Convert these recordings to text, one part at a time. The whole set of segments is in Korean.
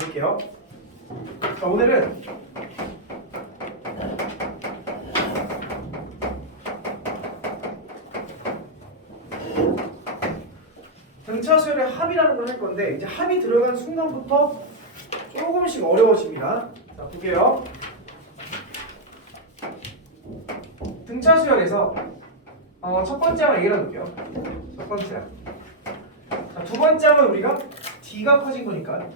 볼게요. 자, 오늘은 등차수열의 합이라는 걸 할 건데 이제 합이 들어간 순간부터 조금씩 어려워집니다. 자, 볼게요. 등차수열에서 첫 번째 항을 얘기해 볼게요. 첫 번째 항. 자, 두 번째 항은 우리가 D가 커진 거니까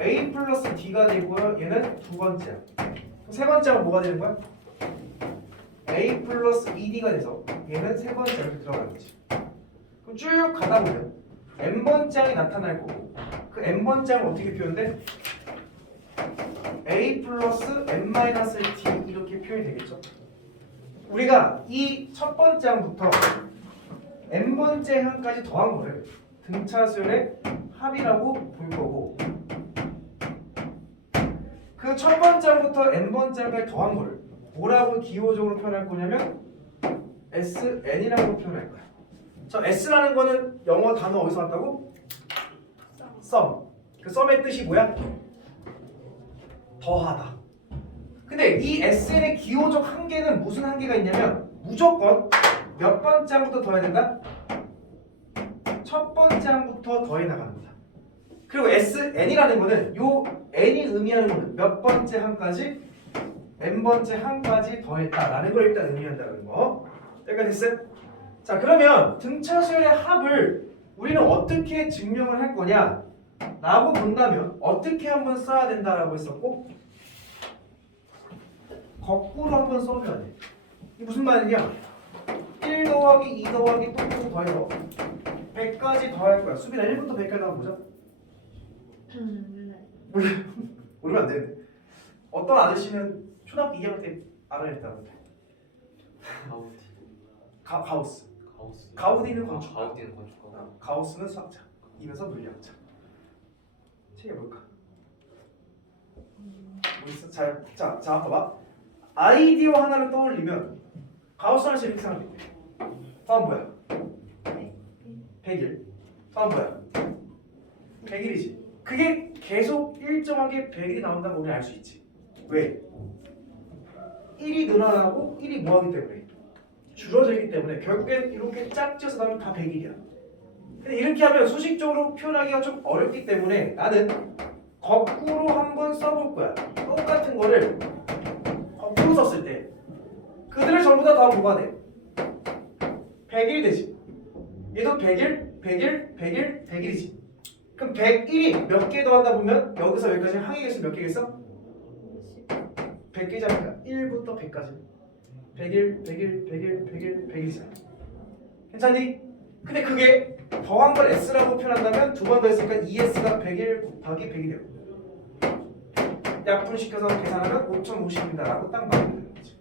A 플러스 D가 되고요. 얘는 두 번째 항. 세 번째 항은 뭐가 되는 거야? A 플러스 2D가 돼서 얘는 세 번째 이렇게 들어가는 거지. 그럼 쭉 가다 보면 n번째 항이 나타날 거고 그 n번째 항은 어떻게 표현돼? A 플러스 n 마이너스 D 이렇게 표현이 되겠죠. 우리가 이 첫 번째 항부터 n번째 항까지 더한 거를 등차수열의 합이라고 볼 거고 그 첫 번째 항부터 n번째 항까지 더한 거를 뭐라고 기호적으로 표현할 거냐면 SN이라고 표현할 거야. 저 S라는 거는 영어 단어 어디서 왔다고? sum. 그 sum의 뜻이 뭐야? 더하다. 근데 이 SN의 기호적 한계는 무슨 한계가 있냐면 무조건 몇 번째 항부터 더해야 된다? 첫 번째 항부터 더해 나가는 거다. 그리고 SN이라는 거는 요 N이 의미하는 거는 몇 번째 항까지? n번째 항까지 더했다라는 걸 일단 의미한다는 거. 여기까지 됐어요? 자, 그러면 등차수열의 합을 우리는 어떻게 증명을 할 거냐 라고 본다면 어떻게 한번 써야 된다라고 했었고 거꾸로 한번 써줘야 돼. 이게 무슨 말이냐? 1 더하기 2 더하기 또 더해서 100까지 더할 거야. 수빈아 1부터 100까지 한번 보자. 몰라요. 모르면 안 되는데. 어떤 아저씨는 초등학교 2학년 때 알아냈다는데. 가우스. 가우디는 건축가. 가우스는 수학자. 이면서 물리학자. 책이 뭘까? 뭐 있어? 자, 봐봐. 아이디어 하나를 떠올리면 가우스 하나씩 이렇게 생각해. 다음 뭐야? 100일. 다음 뭐야? 100일이지. 그게 계속 일정하게 100일이 나온다고 우리는 알 수 있지. 왜? 1이 늘어나고 1이 뭐하기 때문에? 줄어들기 때문에 결국엔 이렇게 짝지어서 나오면 다 100일이야. 근데 이렇게 하면 수식적으로 표현하기가 좀 어렵기 때문에 나는 거꾸로 한번 써볼 거야. 똑같은 거를 거꾸로 썼을 때 그들을 전부 다 뭐가 돼? 100일 되지. 얘도 100일, 100일, 100일, 100일이지. 그럼 101이 몇 개 더하다 보면 여기서 여기까지 항의 개수 몇 개겠어? 100개잖아. 1부터 100까지. 100일, 100일, 100일, 100일, 100일이잖아. 괜찮니? 근데 그게 더한 걸 S라고 표현한다면 두 번 더 했으니까 2S가 100일 곱하기 100이 되고 약분시켜서 계산하면 5050입니다 라고 딱 나오게 되는 거지.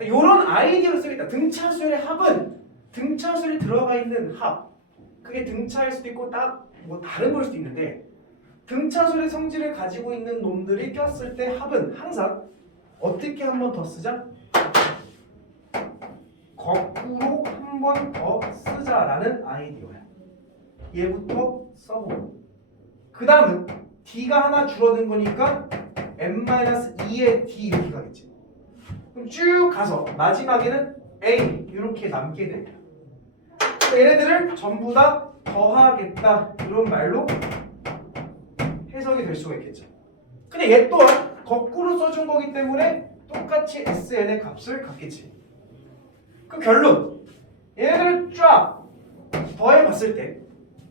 이런 아이디어를 쓰겠다. 등차수열의 합은 등차수열이 들어가 있는 합. 그게 등차일 수도 있고 딱 뭐 다른 걸 수도 있는데 등차수열의 성질을 가지고 있는 놈들이 꼈을 때 합은 항상 어떻게 한 번 더 쓰자? 거꾸로 한 번 더 쓰자라는 아이디어야. 얘부터 써보고 그 다음은 D가 하나 줄어든 거니까 n-2의 D 이렇게 가겠지. 그럼 쭉 가서 마지막에는 A 이렇게 남게 돼. 얘네들을 전부 다 더하겠다 이런 말로 해석이 될 수가 있겠죠. 근데 얘 또한 거꾸로 써준 거기 때문에 똑같이 SN의 값을 갖겠지. 그 결론 얘네들을 쫙 더해봤을 때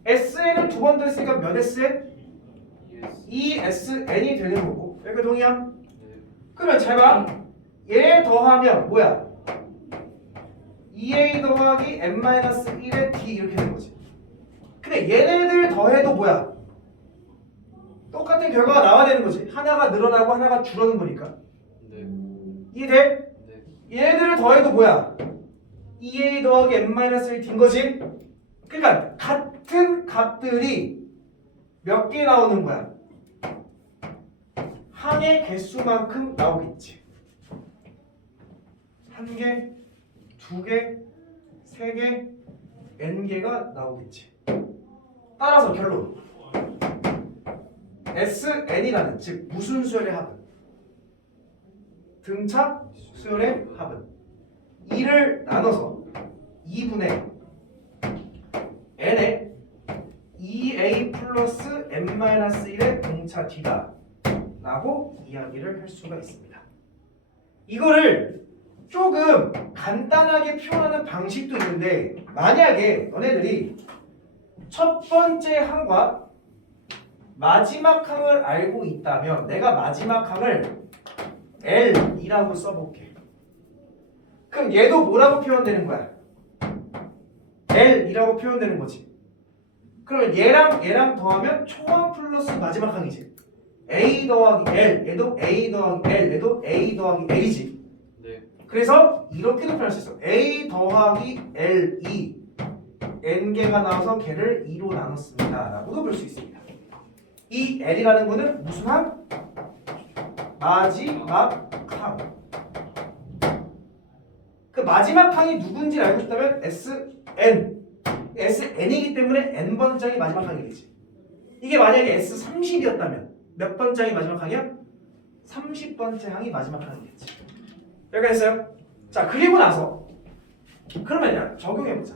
SN을 두 번 더 했으니까 몇 SN? 2SN이 되는 거고 여기 동의함? 그러면 잘 봐. 얘 더하면 뭐야? 2A 더하기 n-1의 D 이렇게 되는 거지. 근데 얘네들 더해도 뭐야? 똑같은 결과가 나와야 되는 거지. 하나가 늘어나고 하나가 줄어든 거니까. 이해돼? 얘네들을 더해도 뭐야? 2A 더하기 n-1의 D인 거지. 그러니까 같은 값들이 몇 개 나오는 거야? 항의 개수만큼 나오겠지. 1개, 2개, 3개, n개가 나오겠지. 따라서 결론 SN이라는 즉 무슨 수열의 합은 등차 수열의 합은 2를 나눠서 2분의 n의 2a 플러스 n-1의 등차 d다 라고 이야기를 할 수가 있습니다. 이거를 조금 간단하게 표현하는 방식도 있는데 만약에 너네들이 첫 번째 항과 마지막 항을 알고 있다면 내가 마지막 항을 L이라고 써볼게. 그럼 얘도 뭐라고 표현되는 거야? L이라고 표현되는 거지. 그러면 얘랑 더하면 초항 플러스 마지막 항이지. A 더하기 L, 얘도 A 더하기 L, 얘도 A 더하기 L이지. 네. 그래서 이렇게도 표현할 수 있어. A 더하기 L2 n개가 나와서 걔를 2로 나눴습니다 라고도 볼 수 있습니다. 이 L이라는 거는 무슨 항? 마지막 항. 그 마지막 항이 누군지 알고 싶다면 SN. SN이기 때문에 n번장이 마지막 항이겠지. 이게 만약에 S30이었다면 몇 번장이 마지막 항이야? 30번째 항이 마지막 항이겠지. 여기까지 했어요? 자, 그리고 나서 그러면 적용해보자.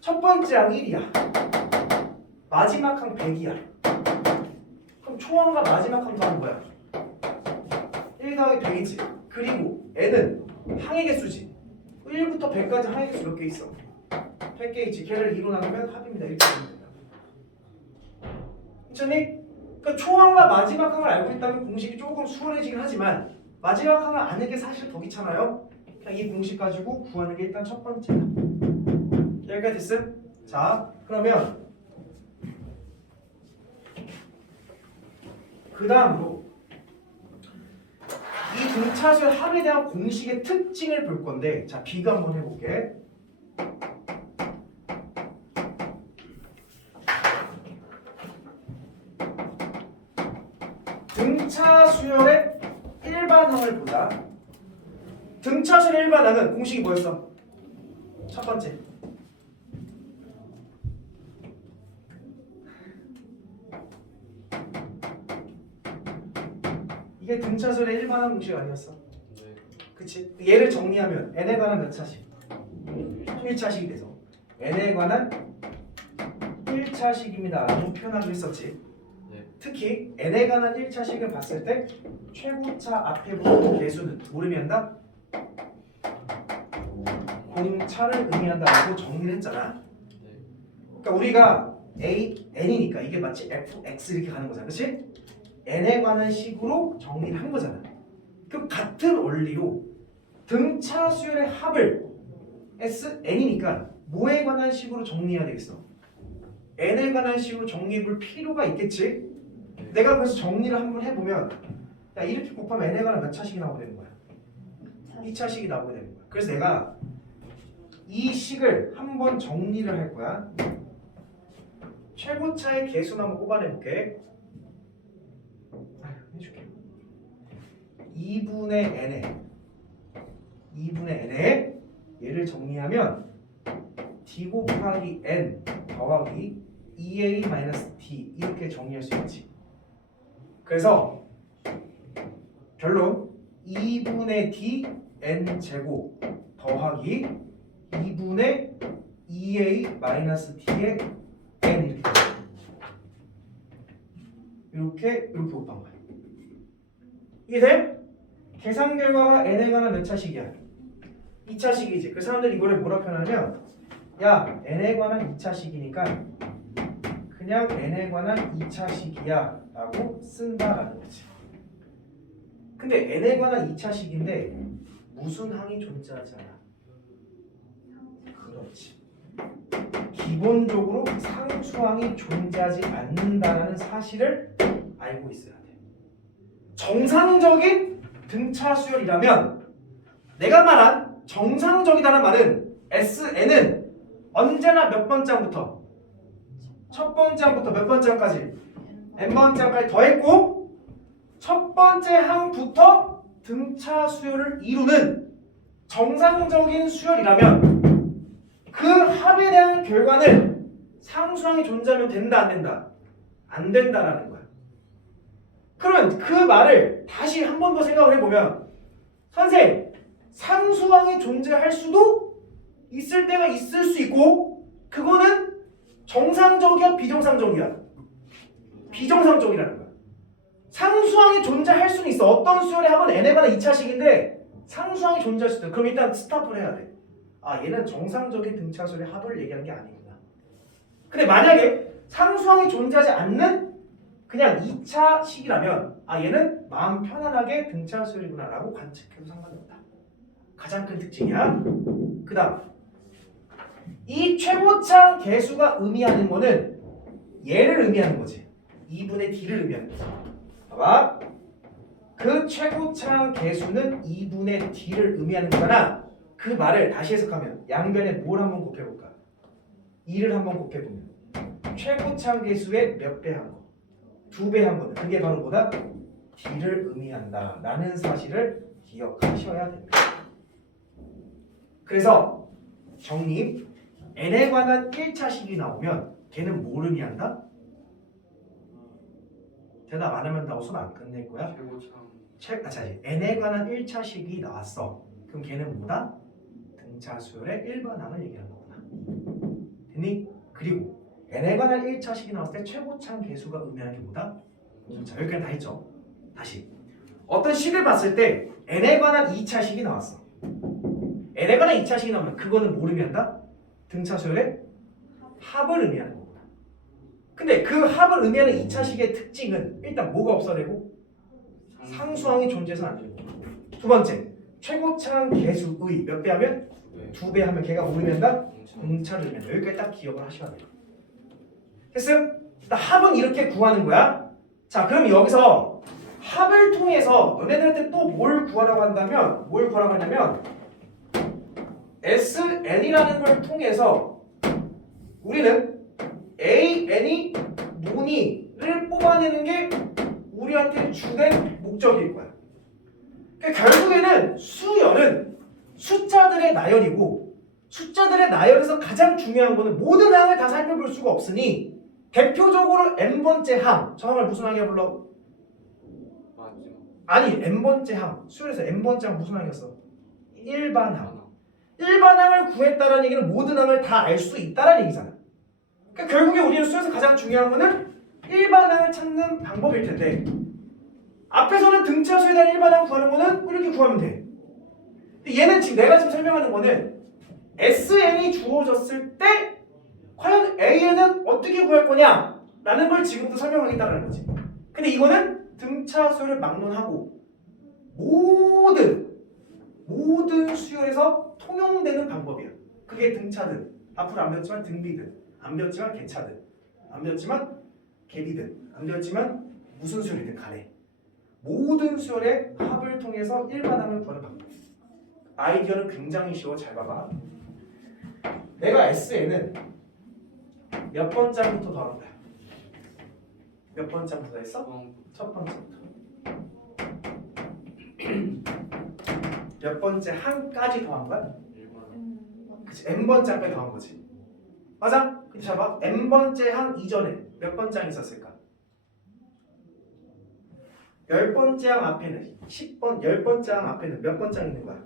첫 번째 항 1이야. 마지막 항 100이야. 그럼 초항과 마지막 항 더하는 거야. 1 더하기 100이지. 그리고 n은 항의 개수지. 1부터 100까지 항의 개수 몇 개 있어? 100개 있지. 걔를 2로 나누면 합입니다. 이렇게 됩니다. 미쳤니? 그러니까 초항과 마지막 항을 알고 있다면 공식이 조금 수월해지긴 하지만 마지막 항을 아는 게 사실 더 귀찮아요. 그냥 이 공식 가지고 구하는 게 일단 첫 번째. 여기까지 됐음? 자, 그러면 그 다음으로 이 등차수열 합에 대한 공식의 특징을 볼 건데, 자, 비교 한번 해볼게. 등차수열의 일반항을 보자. 등차수열의 일반항은 공식이 뭐였어? 첫 번째. 이게 등차수열의 일반항 공식 아니었어? 네. 그치? 얘를 정리하면 n에 관한 몇 차식? 1차식이 돼서 n에 관한 1차식입니다 라고 표현하기로 했었지. 네. 특히 n에 관한 1차식을 봤을 때 최고차 앞에 붙는 개수는 뭘 의미한다? 공차를 의미한다라고 정리를 했잖아. 네. 그러니까 우리가 n이니까 이게 마치 fx 이렇게 가는 거잖아. 그치? n에 관한 식으로 정리를 한 거잖아. 그럼 같은 원리로 등차 수열의 합을 SN이니까 뭐에 관한 식으로 정리해야 되겠어? n에 관한 식으로 정리해 볼 필요가 있겠지? 네. 내가 그래서 정리를 한번 해보면 야, 이렇게 곱하면 n에 관한 몇 차식이 나오게 되는 거야? 2차식이 나오게 되는 거야. 그래서 내가 이 식을 한번 정리를 할 거야. 최고차의 개수나 한번 꼽아내볼게. 해줄게. 2분의 n에 얘를 정리하면 d 곱하기 n 더하기 2a-d 이렇게 정리할 수 있지. 그래서 결론 2분의 d n 제곱 더하기 2분의 2a-d의 n 이렇게 곱한 거야. 이게 돼? 계산 결과가 n에 관한 몇 차식이야? 2차식이지. 그 사람들이 이거를 뭐라 표현하냐면 야, n에 관한 2차식이니까 그냥 n에 관한 2차식이야 라고 쓴다라는 거지. 근데 n에 관한 2차식인데 무슨 항이 존재하지 않아? 그렇지. 기본적으로 상수항이 존재하지 않는다는 사실을 알고 있어야 돼. 정상적인 등차 수열이라면 내가 말한 정상적이다는 말은 SN은 언제나 몇 번장부터? 첫 번장부터 몇 번장까지? n번장까지 더했고 첫 번째 항부터 등차 수열을 이루는 정상적인 수열이라면 그 합에 대한 결과는 상수항이 존재하면 된다 안 된다? 안 된다라는 거야. 그러면 그 말을 다시 한 번 더 생각을 해보면 선생 상수항이 존재할 수도 있을 때가 있을 수 있고 그거는 정상적이야 비정상적이야? 비정상적이라는 거야. 상수항이 존재할 수는 있어. 어떤 수열의 합은 n에 관한 2차식인데 상수항이 존재할 수도 있어. 그럼 일단 스탑을 해야 돼. 아 얘는 정상적인 등차수열의 합을 얘기하는 게 아니구나. 근데 만약에 상수항이 존재하지 않는 그냥 2차식이라면 아 얘는 마음 편안하게 등차수열이구나 라고 관측해도 상관이 없다. 가장 큰 특징이야. 그 다음 이 최고창 개수가 의미하는 거는 얘를 의미하는 거지. 2분의 d를 의미하는 거지. 봐봐. 그 최고창 개수는 2분의 d를 의미하는 거잖아. 그 말을 다시 해석하면 양변에 뭘 한번 곱해볼까? 2를 한번 곱해보면 최고창 개수의 몇 배 한 거? 2배 한 거는 그게 바로 뭐다? d를 의미한다 라는 사실을 기억하셔야 됩니다. 그래서 정리 n에 관한 1차식이 나오면 걔는 뭘 의미한다? 대답 안 하면 나 수업 안 끝낼 거야? n에 관한 1차식이 나왔어. 그럼 걔는 뭐다? 등차수열의 일반항을 얘기하는 거구나. 됐니? 그리고 n에 관한 1차식이 나왔을 때 최고창 개수가 의미하는 게 뭐다? 자 여기까지 다 했죠? 다시 어떤 식을 봤을 때 n에 관한 2차식이 나왔어. n에 관한 2차식이 나오면 그거는 뭘 의미한다? 등차수열의 합을 의미하는 거구나. 근데 그 합을 의미하는 2차식의 특징은 일단 뭐가 없어야 되고 상수항이 존재해서는 안 되는 거고 두 번째 최고창 개수의 몇 배 하면? 2배 하면 걔가 뭐 의미한다? 등차를 의미한다. 여기까지 딱 기억을 하셔야 돼요. 됐음? 일단 합은 이렇게 구하는 거야. 자 그럼 여기서 합을 통해서 너네들한테 또 뭘 구하라고 한다면 뭘 구하라고 하냐면 SN이라는 걸 통해서 우리는 AN이 뭐니를 뽑아내는 게 우리한테 주된 목적일 거야. 그러니까 결국에는 수열은 숫자들의 나열이고 숫자들의 나열에서 가장 중요한 거는 모든 항을 다 살펴볼 수가 없으니 대표적으로 n번째 항, 저 항을 무슨 항이라 불러? 아니 n번째 항, 수열에서 n번째 항 무슨 항이었어? 일반항. 일반항을 구했다는 얘기는 모든 항을 다 알 수 있다는 얘기잖아. 그러니까 결국에 우리는 수에서 가장 중요한 거는 일반항을 찾는 방법일 텐데 앞에서는 등차수에 대한 일반항 구하는 거는 이렇게 구하면 돼. 근데 얘는 지금 내가 지금 설명하는 거는 SN이 주어졌을 때 과연 AN은 어떻게 구할 거냐 라는 걸 지금부터 설명하겠다는 거지. 근데 이거는 등차수를 막론하고 모든 수열에서 통용되는 방법이야. 그게 등차든 앞으로 안 배웠지만 등비든 안 배웠지만 개차든 안 배웠지만 개비든 안 배웠지만 무슨 수열이든 간에 모든 수열의 합을 통해서 일반항을 구하는 방법. 아이디어는 굉장히 쉬워. 잘 봐봐. 내가 SN은 몇 번째부터 더하는 거야? 몇 번째부터 했어? 첫 번째부터. 몇 번째 항까지 더한 거야? 그치, n번째까지 더한 거지. 맞아? 근데 잘 봐. n번째 항 이전에 몇 번째 항이 있었을까? 10번째 항 앞에는 10번째 항 앞에는 몇 번째 항이 있는 거야?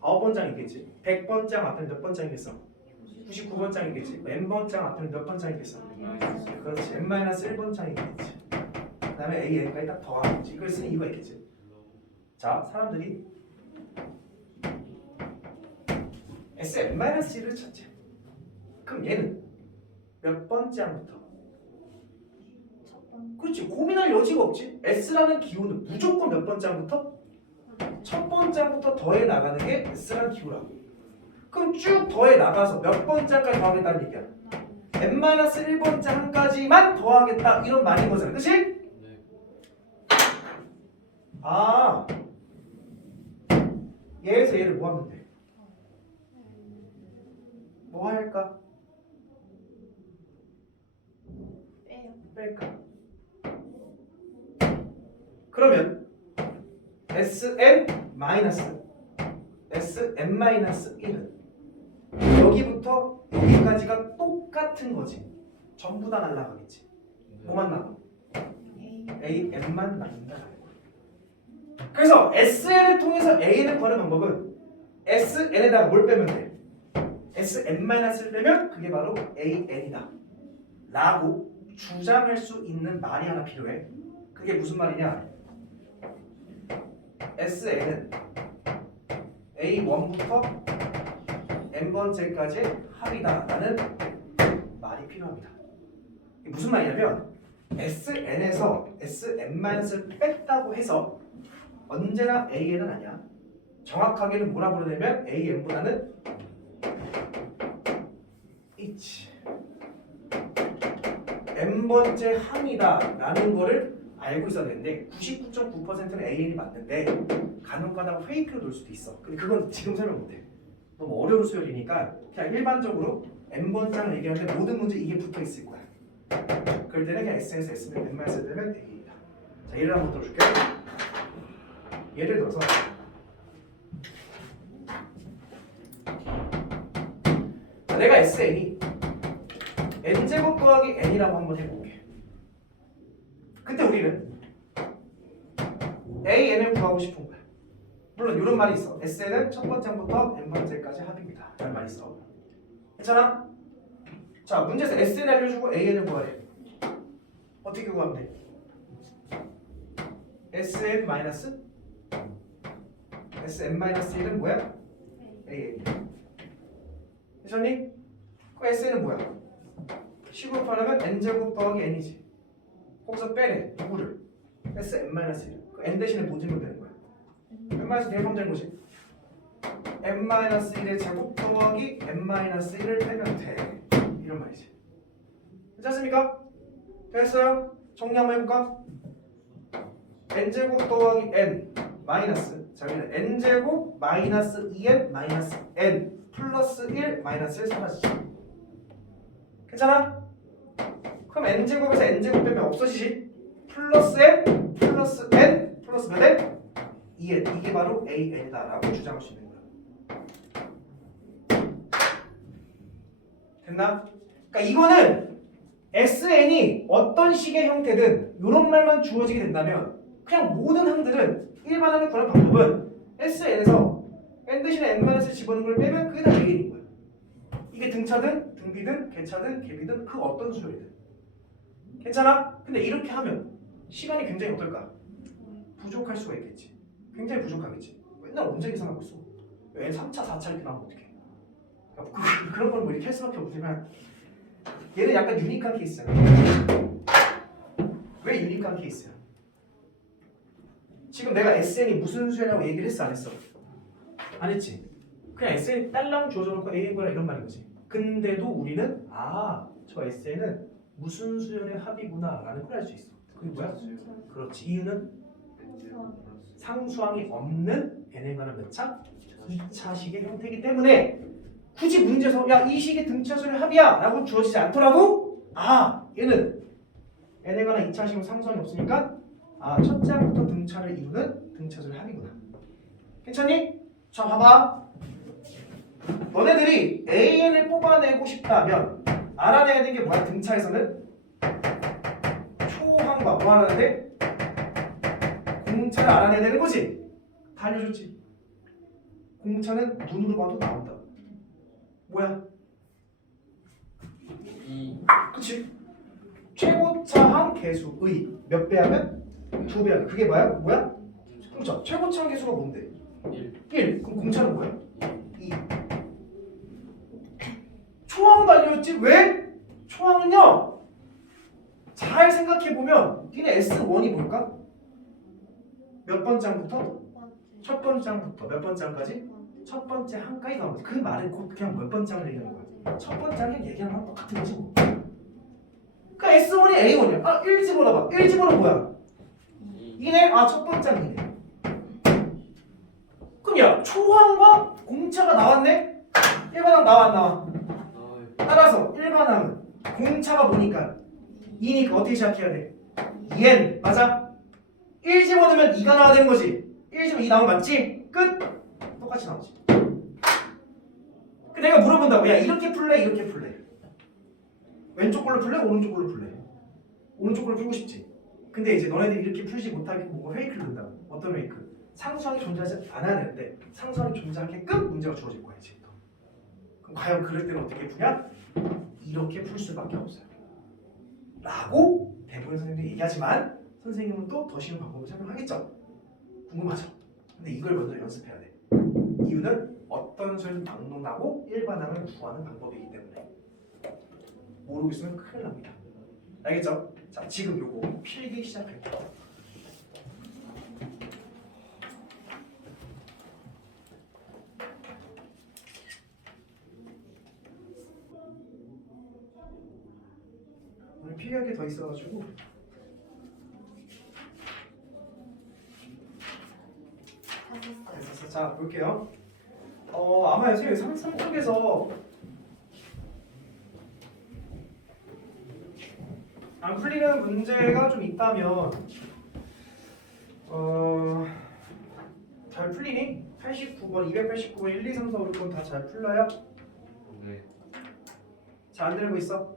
9번째 항이 있겠지. 100번째 항 앞에는 몇 번째 항이 있겠어? 99번째 항이 있겠지. n번째 항 앞에는 몇 번째 항이 있겠어? 그렇지. n-1번째 항이 있겠지. 그 다음에 a, n까지 딱 더하는 거지. 이걸 쓰는 이유가 있겠지. 자, 사람들이 Sn-1를 찾지. 그럼 얘는 몇 번째 항부터? 그렇지. 고민할 여지가 없지. S라는 기호는 무조건 몇 번째 항부터? 첫 번째 항부터 더해 나가는 게 S라는 기호라고. 그럼 쭉 더해 나가서 몇 번째 항까지 더하겠다는 얘기야. n-1번째 항까지만 더하겠다 이런 말인 거잖아. 그치? 네. 아 얘에서 얘를 뭐 하면 돼? 뭐 할까? 뺄까? 그러면 Sn-1은 여기부터 여기까지가 똑같은 거지. 전부 다 날라가겠지. 뭐만 남아? AN만 맞는다. 그래서 SN을 통해서 AN을 구하는 방법은 SN에다가 뭘 빼면 돼? SN-를 빼면 그게 바로 AN이다 라고 주장할 수 있는 말이 하나 필요해. 그게 무슨 말이냐? SN은 A1부터 n번째까지의 합이다 라는 말이 필요합니다. 이게 무슨 말이냐면 SN에서 SN-을 뺐다고 해서 언제나 AN은 아니야. 정확하게는 뭐라 부르냐면 AN보다는 H n번째 함이다 라는 거를 알고 있어야 되는데 99.9%는 AN이 맞는데 간혹가다가 페이크로 돌 수도 있어. 근데 그건 지금 설명 못해. 너무 어려운 수열이니까 그냥 일반적으로 n번장을 얘기하는데 모든 문제 이게 붙어 있을 거야. 그럴 때는 그냥 SN에서 S는 n-을 빼면 AN이다. 자, 예를 한번 들어줄게. 예를 들어서 자, 내가 SN이 n제곱 더하기 n이라고 한번 해볼게. 그때 우리는 AN을 구하고 싶은 거야. 물론 이런 말이 있어. SN은 첫 번째부터 n번째까지 합입니다 라는 말이 있어. 괜찮아? 자, 문제에서 SN 알려주고 AN을 구하래. 어떻게 구하면 돼? SN-1은 뭐야? AN이야. 괜찮니? 그 SN은 뭐야? 10으로 표현하면 n제곱 더하기 n이지. 거기서 빼래. 누구를? SN-1. 그 n 대신에 뭐 지면 되는 거야? n-1 대범자인 거지. n-1의 제곱 더하기 n-1을 빼면 돼. 이런 말이지. 괜찮습니까? 됐어요? 정리 한번 해볼까? n제곱 더하기 n 마이너스, 자 여기는 n제곱 마이너스 2n 마이너스 n 플러스 1 마이너스 1 사라지지. 괜찮아? 그럼 n제곱에서 n제곱 빼면 없어지지? 플러스 n 플러스 n 플러스 몇 n? 2n. 이게 바로 AN이다 라고 주장할 수 있는 거야. 됐나? 그러니까 이거는 SN이 어떤 식의 형태든 이런 말만 주어지게 된다면 그냥 모든 항들은 일반항을 구하는 방법은 SN에서 n 대신에 n-을 집어넣는 걸 빼면 그게 다 AN인 거야. 이게 등차든 등비든 개차든 개비든 그 어떤 수열이든. 괜찮아? 근데 이렇게 하면 시간이 굉장히 어떨까? 부족할 수가 있겠지. 굉장히 부족하겠지. 맨날 언제 계산하고 있어? n 3차 4차 이렇게 나오면 어떡해? 그런 걸 뭐 이렇게 할 수밖에 없지만 얘는 약간 유니크한 케이스야. 왜 유니크한 케이스야? 지금 내가 SN이 무슨 수열이라고 얘기를 했어 안 했어? 안 했지? 그냥 SN 딸랑 주어져 놓고 A인 거라 이런 말인 거지. 근데도 우리는 저 SN은 무슨 수열의 합이구나 라는 걸 알 수 있어. 그게 뭐야? 그렇지. 이유는 상수항이 없는 n에 관한 몇 차? 2차식의 형태이기 때문에 굳이 문제에서 야 이 식의 등차수열의 합이야 라고 주어지지 않더라도 얘는 n에 관한 2차식은 상수항이 없으니까 첫째 항부터 등차를 이루는 등차수열의 합이구나. 괜찮니? 자 봐봐. 너네들이 AN을 뽑아내고 싶다면 알아내야 되는 게 뭐야? 등차에서는 초항과 뭐 알아내야 돼? 공차를 알아내야 되는 거지. 다 알려줬지. 공차는 눈으로 봐도 나온다. 뭐야? 그치? 최고차항 개수의 몇 배 하면? 2배 하면. 그게 뭐야? 공차. 최고차항 개수가 뭔데? 1. 그럼 공차는 뭐야? 2. 초항도 알려줬지? 왜? 초항은요 잘 생각해보면 니네 S1이 뭘까? 몇 번째 항부터? 첫 번째 항부터 몇 번째 항까지? 첫 번째 항까지 나온 거지. 그 말은 곧 그냥 몇 번째 항을 얘기하는 거야. 첫 번째 항이 얘기하는 거랑 똑같은 거지 뭐. 그러니까 S1이 A1이야. 1 집어넣어봐. 1 집어넣으면 뭐야? 2네? 첫 번째 항이네. 그럼 야 초항과 공차가 나왔네? 일반항 나와 안 나와? 따라서 일반항은 공차가 뭐니까 2니까 어떻게 시작해야 돼? 2n 맞아? 1 집어넣으면 2가 나와야 되는 거지. 1 집어넣으면 2 나오면 맞지? 끝! 똑같이 나오지. 내가 물어본다고. 야 이렇게 풀래? 이렇게 풀래? 왼쪽 걸로 풀래? 오른쪽 걸로 풀래? 오른쪽 걸로 풀고 싶지. 근데 이제 너네들이 이렇게 풀지 못하게 보고 페이크를 든다. 어떤 페이크? 상수항이 존재하지 않아야 되는데 상수항이 존재하게끔 문제가 주어질 거야 지금부터. 그럼 과연 그럴 때는 어떻게 푸냐? 이렇게 풀 수밖에 없어요. 라고 대부분 선생님들이 얘기하지만 선생님은 또 더 쉬운 방법을 설명하겠죠. 궁금하죠? 근데 이걸 먼저 연습해야 돼. 이유는 어떤 수를 막론하고 일반항을 구하는 방법이기 때문에. 모르고 있으면 큰일 납니다. 알겠죠? 자, 지금 요거 필기 시작할게요. 오늘 필기할 게 더 있어가지고 됐었어. 자, 볼게요. 아마 선생님 3쪽에서 안 풀리는 문제가 좀 있다면 잘 풀리니? 89번, 289번, 1, 2, 3, 4, 5번 다 잘 풀려요? 네. 잘 안 들리고 있어?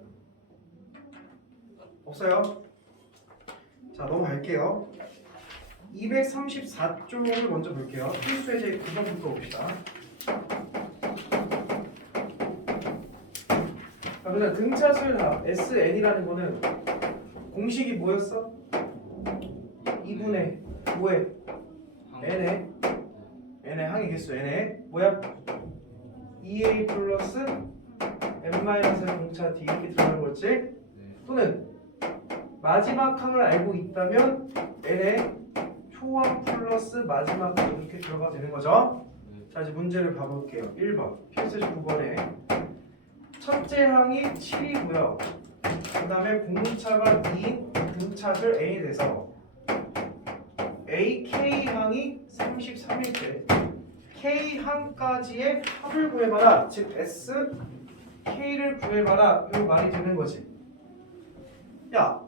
없어요? 자, 넘어갈게요. 234쪽을 먼저 볼게요. 필수 예제 9번부터 봅시다. 자, 그냥 등차수의 합 SN이라는 거는 공식이 뭐였어? 2분의 5의 n의 항의 개수 n의 뭐야? 2a 플러스 n-의 공차 d 이렇게 들어가는 거지? 네. 또는 마지막 항을 알고 있다면 n의 초항 플러스 마지막 항 이렇게 들어가도 되는 거죠? 네. 자, 이제 문제를 봐볼게요. 1번 필수제 9번에 첫째 항이 7이고요. 그 다음에 공차가 2인 등차들 A에 대해서 AK항이 33일 때 K항까지의 합을 구해봐라. 즉 SK를 구해봐라. 이 말이 되는 거지. 야,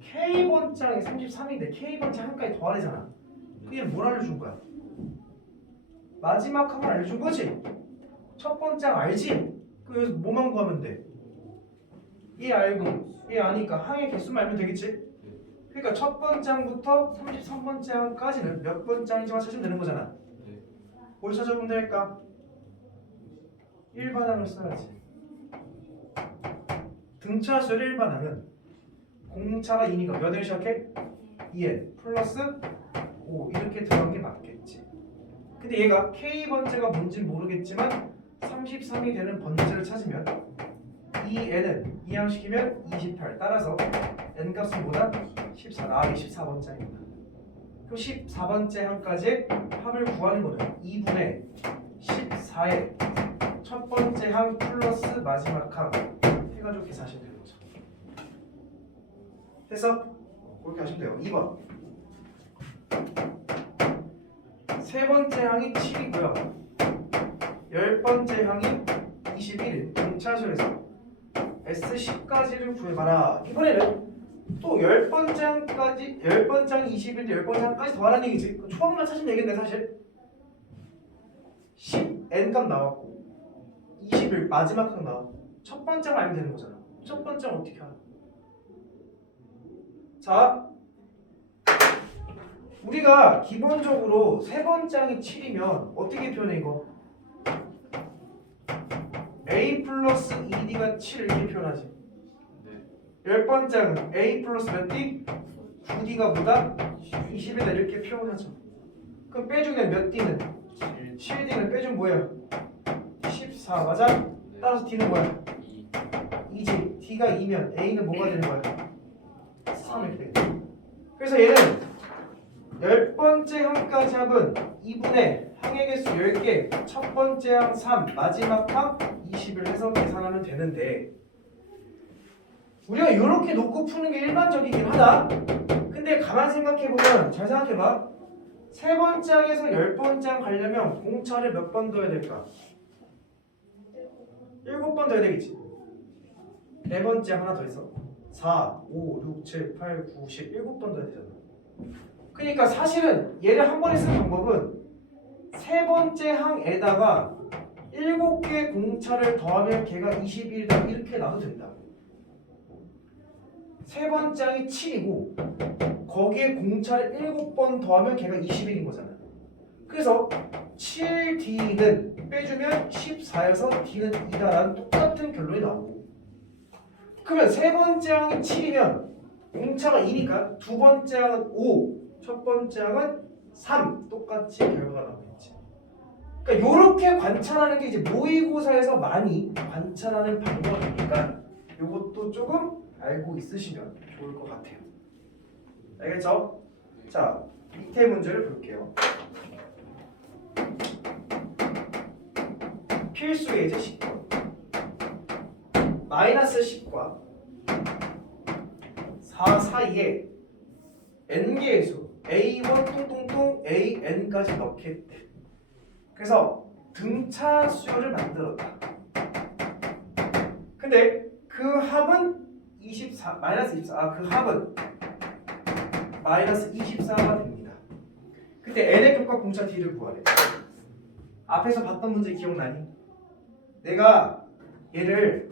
K번장이 33인데 K번장 항까지 더하래잖아. 그게 뭘 알려준 거야? 마지막 항을 알려준 거지? 첫 번장 알지? 그 여기서 뭐만 구하면 돼? 얘 알고 얘 아니까 항의 개수만 알면 되겠지? 그러니까 첫 번장부터 33번장까지는 몇 번장인지만 찾으면 되는 거잖아. 네. 뭘 찾아보면 될까? 일반항을 써야지. 등차수의 일반항은 공차가 2니까 몇 을 시작해? 2n 플러스 5 이렇게 들어간 게 맞겠지. 근데 얘가 K번째가 뭔지는 모르겠지만 33이 되는 번째를 찾으면 이 n은 이항시키면 28 따라서 n값은 뭐다? 14 나가기 14번째입니다. 그럼 14번째 항까지 합을 구하는 거는 2분의 14의 첫 번째 항 플러스 마지막 항 해가지고 계산하시면 되는 거죠. 됐어? 그렇게 하시면 돼요. 2번 세 번째 항이 7이고요. 열 번째 항이 21일 등차수에서 S10까지를 구해봐라. 이번에는 또 10번장까지 10번장 21일 10번장까지 더하라는 얘기지. 초항만 찾으면 되겠네 사실. 10n 값 나왔고 21 마지막 항 나왔고 첫 번째만 알면 되는 거잖아. 첫 번째는 어떻게 하나? 자, 우리가 기본적으로 세 번장이 7이면 어떻게 표현해 이거? a 플러스 2d가 7 이렇게 표현하지. 네. 열 번째는 a 플러스 몇 d? 9d가 뭐다? 20이다 이렇게 표현하죠. 그럼 빼주면 몇 d는? 7d는 빼주면 뭐야? 14 맞아? 네. 따라서 d는 뭐야? 2. 2지. d가 2면 a는 뭐가 되는 거야? 3이 돼. 그래서 얘는 열 번째 항까지 합은 2분의 항의 개수 10개 첫 번째 항 3 마지막 항 20을 해서 계산하면 되는데 우리가 이렇게 놓고 푸는 게 일반적이긴 하다. 근데 가만 생각해보면 잘 생각해봐. 세 번째 항에서 열 번째 항 가려면 공차를 몇 번 더해야 될까? 7번 더해야 되겠지. 네 번째 항 하나 더 있어. 4, 5, 6, 7, 8, 9, 10 7번 더해야 되잖아. 그러니까 사실은 얘를 한 번에 쓰는 방법은 세 번째 항에다가 7개 공차를 더하면 걔가 21이다 이렇게 놔도 된다. 세 번째 항이 7이고 거기에 공차를 7번 더하면 걔가 21인 거잖아. 그래서 7D는 빼주면 14여서 D는 2다라는 똑같은 결론이 나오고, 그러면 세 번째 항이 7이면 공차가 2니까 두 번째 항은 5, 첫 번째 항은 3 똑같이 결과가 나오겠지. 그러니까 이렇게 관찰하는 게 이제 모의고사에서 많이 관찰하는 방법이니까 이것도 조금 알고 있으시면 좋을 것 같아요. 알겠죠? 자, 밑에 문제를 볼게요. 필수 예제 10번. 마이너스 10과 4 사이에 n개의 수 a1 똥똥똥 an까지 넣겠대. 그래서 등차 수열을 만들었다. 근데 그 합은 24, 마이너스 24, 그 합은 마이너스 24가 됩니다. 그때 n의 값과 공차 d를 구하래. 앞에서 봤던 문제 기억나니? 내가 얘를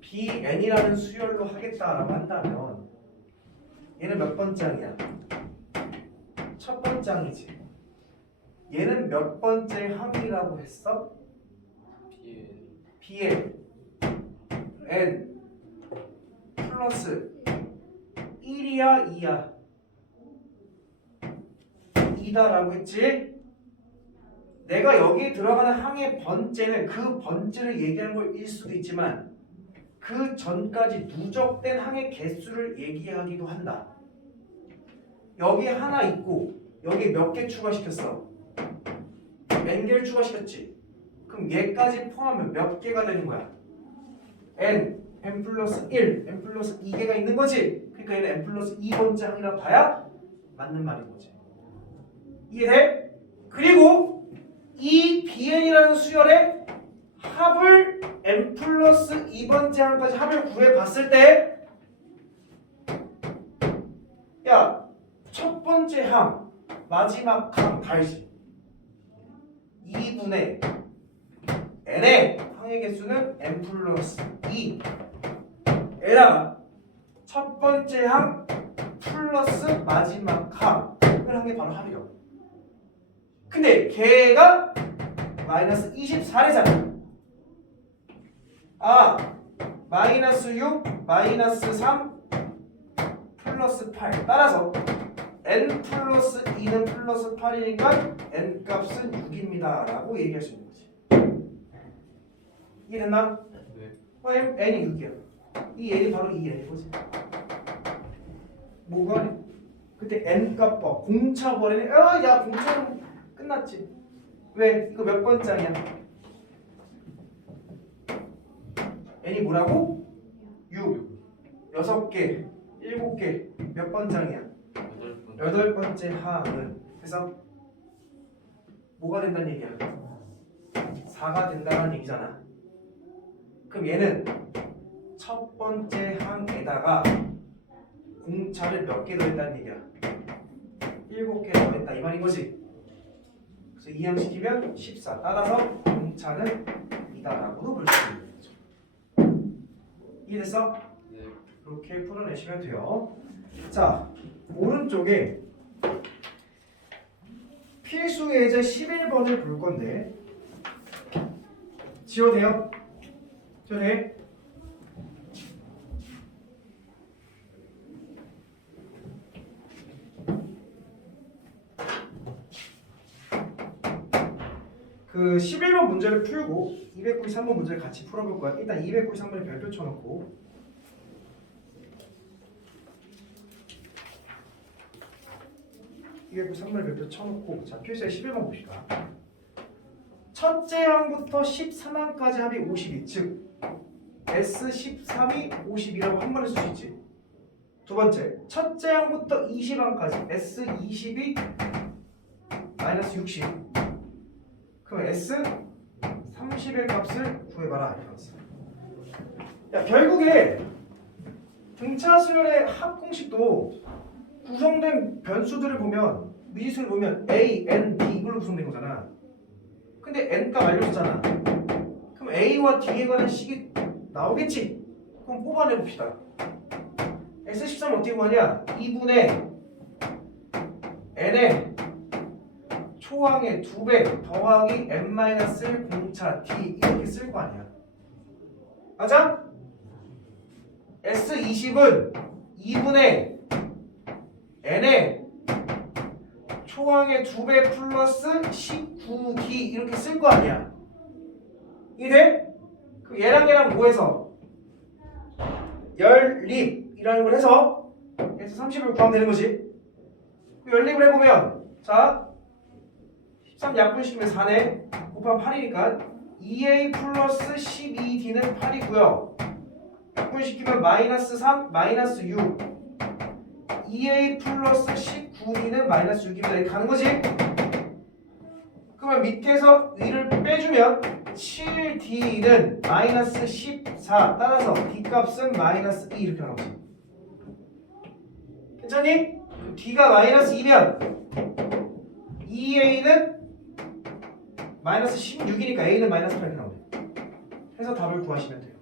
bn이라는 수열로 하겠다라고 한다면 얘는 몇 번째 항이야? 첫 번째 항이지. 얘는 몇 번째 항이라고 했어? bn n 플러스 1이야 2야? 2다라고 했지? 내가 여기 들어가는 항의 번째는 그 번째를 얘기하는 걸일 수도 있지만 그 전까지 누적된 항의 개수를 얘기하기도 한다. 여기 하나 있고 여기 몇 개 추가시켰어? n개를 추가시켰지? 그럼 얘까지 포함하면 몇 개가 되는 거야? n 플러스 1, n 플러스 2개가 있는 거지? 그러니까 얘는 n 플러스 2번째 항이라 봐야 맞는 말인 거지. 이해돼? 그리고 이 bn이라는 수열의 합을 n 플러스 2번째 항까지 합을 구해봤을 때 야, 첫 번째 항, 마지막 항 다 알지? 2분의 n의 항의 개수는 n 플러스 2 에다가 첫 번째 항 플러스 마지막 항을 한 게 바로 합이라고. 근데 걔가 마이너스 24래잖아. 아, 마이너스 6, 마이너스 3, 플러스 8. 따라서 n 플러스 2는 플러스 8이니까 n 값은 6입니다 라고 얘기할 수 있는 거지. 이해됐나? 네. n이 6이야. 이 n이 바로 이 n인 거지. 뭐가? 그때 n 값과 공차 버리네. 야, 공차는 끝났지. 왜? 이거 몇 번째 아니야? n이 뭐라고? 6. 6개, 7개. 몇 번째 항이야? 8번째 항은. 그래서 뭐가 된다는 얘기야? 4가 된다는 얘기잖아. 그럼 얘는 첫 번째 항에다가 공차를 몇 개 더했다는 얘기야? 7개 더했다 이 말인 거지. 그래서 이항시키면 14. 따라서 공차는 2다라고도 볼 수 있는 거죠. 이해됐어? 네. 이렇게 풀어내시면 돼요. 자, 오른쪽에 필수 예제 11번을 볼 건데 지워도 돼요? 지워도 돼? 그 11번 문제를 풀고 293번 문제를 같이 풀어볼 거야. 일단 293번에 별표 쳐놓고 293번에 별표 쳐놓고 자, 필수의 11번 봅시다. 첫째 항부터 13항까지 합이 52, 즉 S13이 52라고 한 번에 쓸 수 있지. 두 번째, 첫째 항부터 20항까지 S22 마이너스 60. 그럼 S30의 값을 구해봐라. 야, 결국에 등차 수열의 합 공식도 구성된 변수들을 보면 미지수를 보면 A, N, D 이걸로 구성된 거잖아. 근데 N값 알려줬잖아. 그럼 A와 D에 관한 식이 나오겠지. 그럼 뽑아내 봅시다. S13 어떻게 구하냐? 2분의 n의 초항의 2배 더하기 n-1 공차 t 이렇게 쓸 거 아니야. 맞아? S20은 2분의 n의 초항의 2배 플러스 19d 이렇게 쓸 거 아니야. 이해돼? 그 얘랑 뭐해서 연립이라는 걸 해서 S30을 구하면 되는 거지. 연립을 해보면 자 13 약분시키면 4네 곱하면 8이니까 2a 플러스 12d는 8이고요. 약분시키면 마이너스 3 마이너스 6 2a 플러스 19d는 마이너스 6입니다. 이렇게 가는 거지. 그러면 밑에서 위를 빼주면 7d는 마이너스 14 따라서 d 값은 마이너스 2 이렇게 나오지. 괜찮니? d가 마이너스 2면 2a는 마이너스 16이니까 a는 마이너스 8 이렇게 나오네. 해서 답을 구하시면 돼요.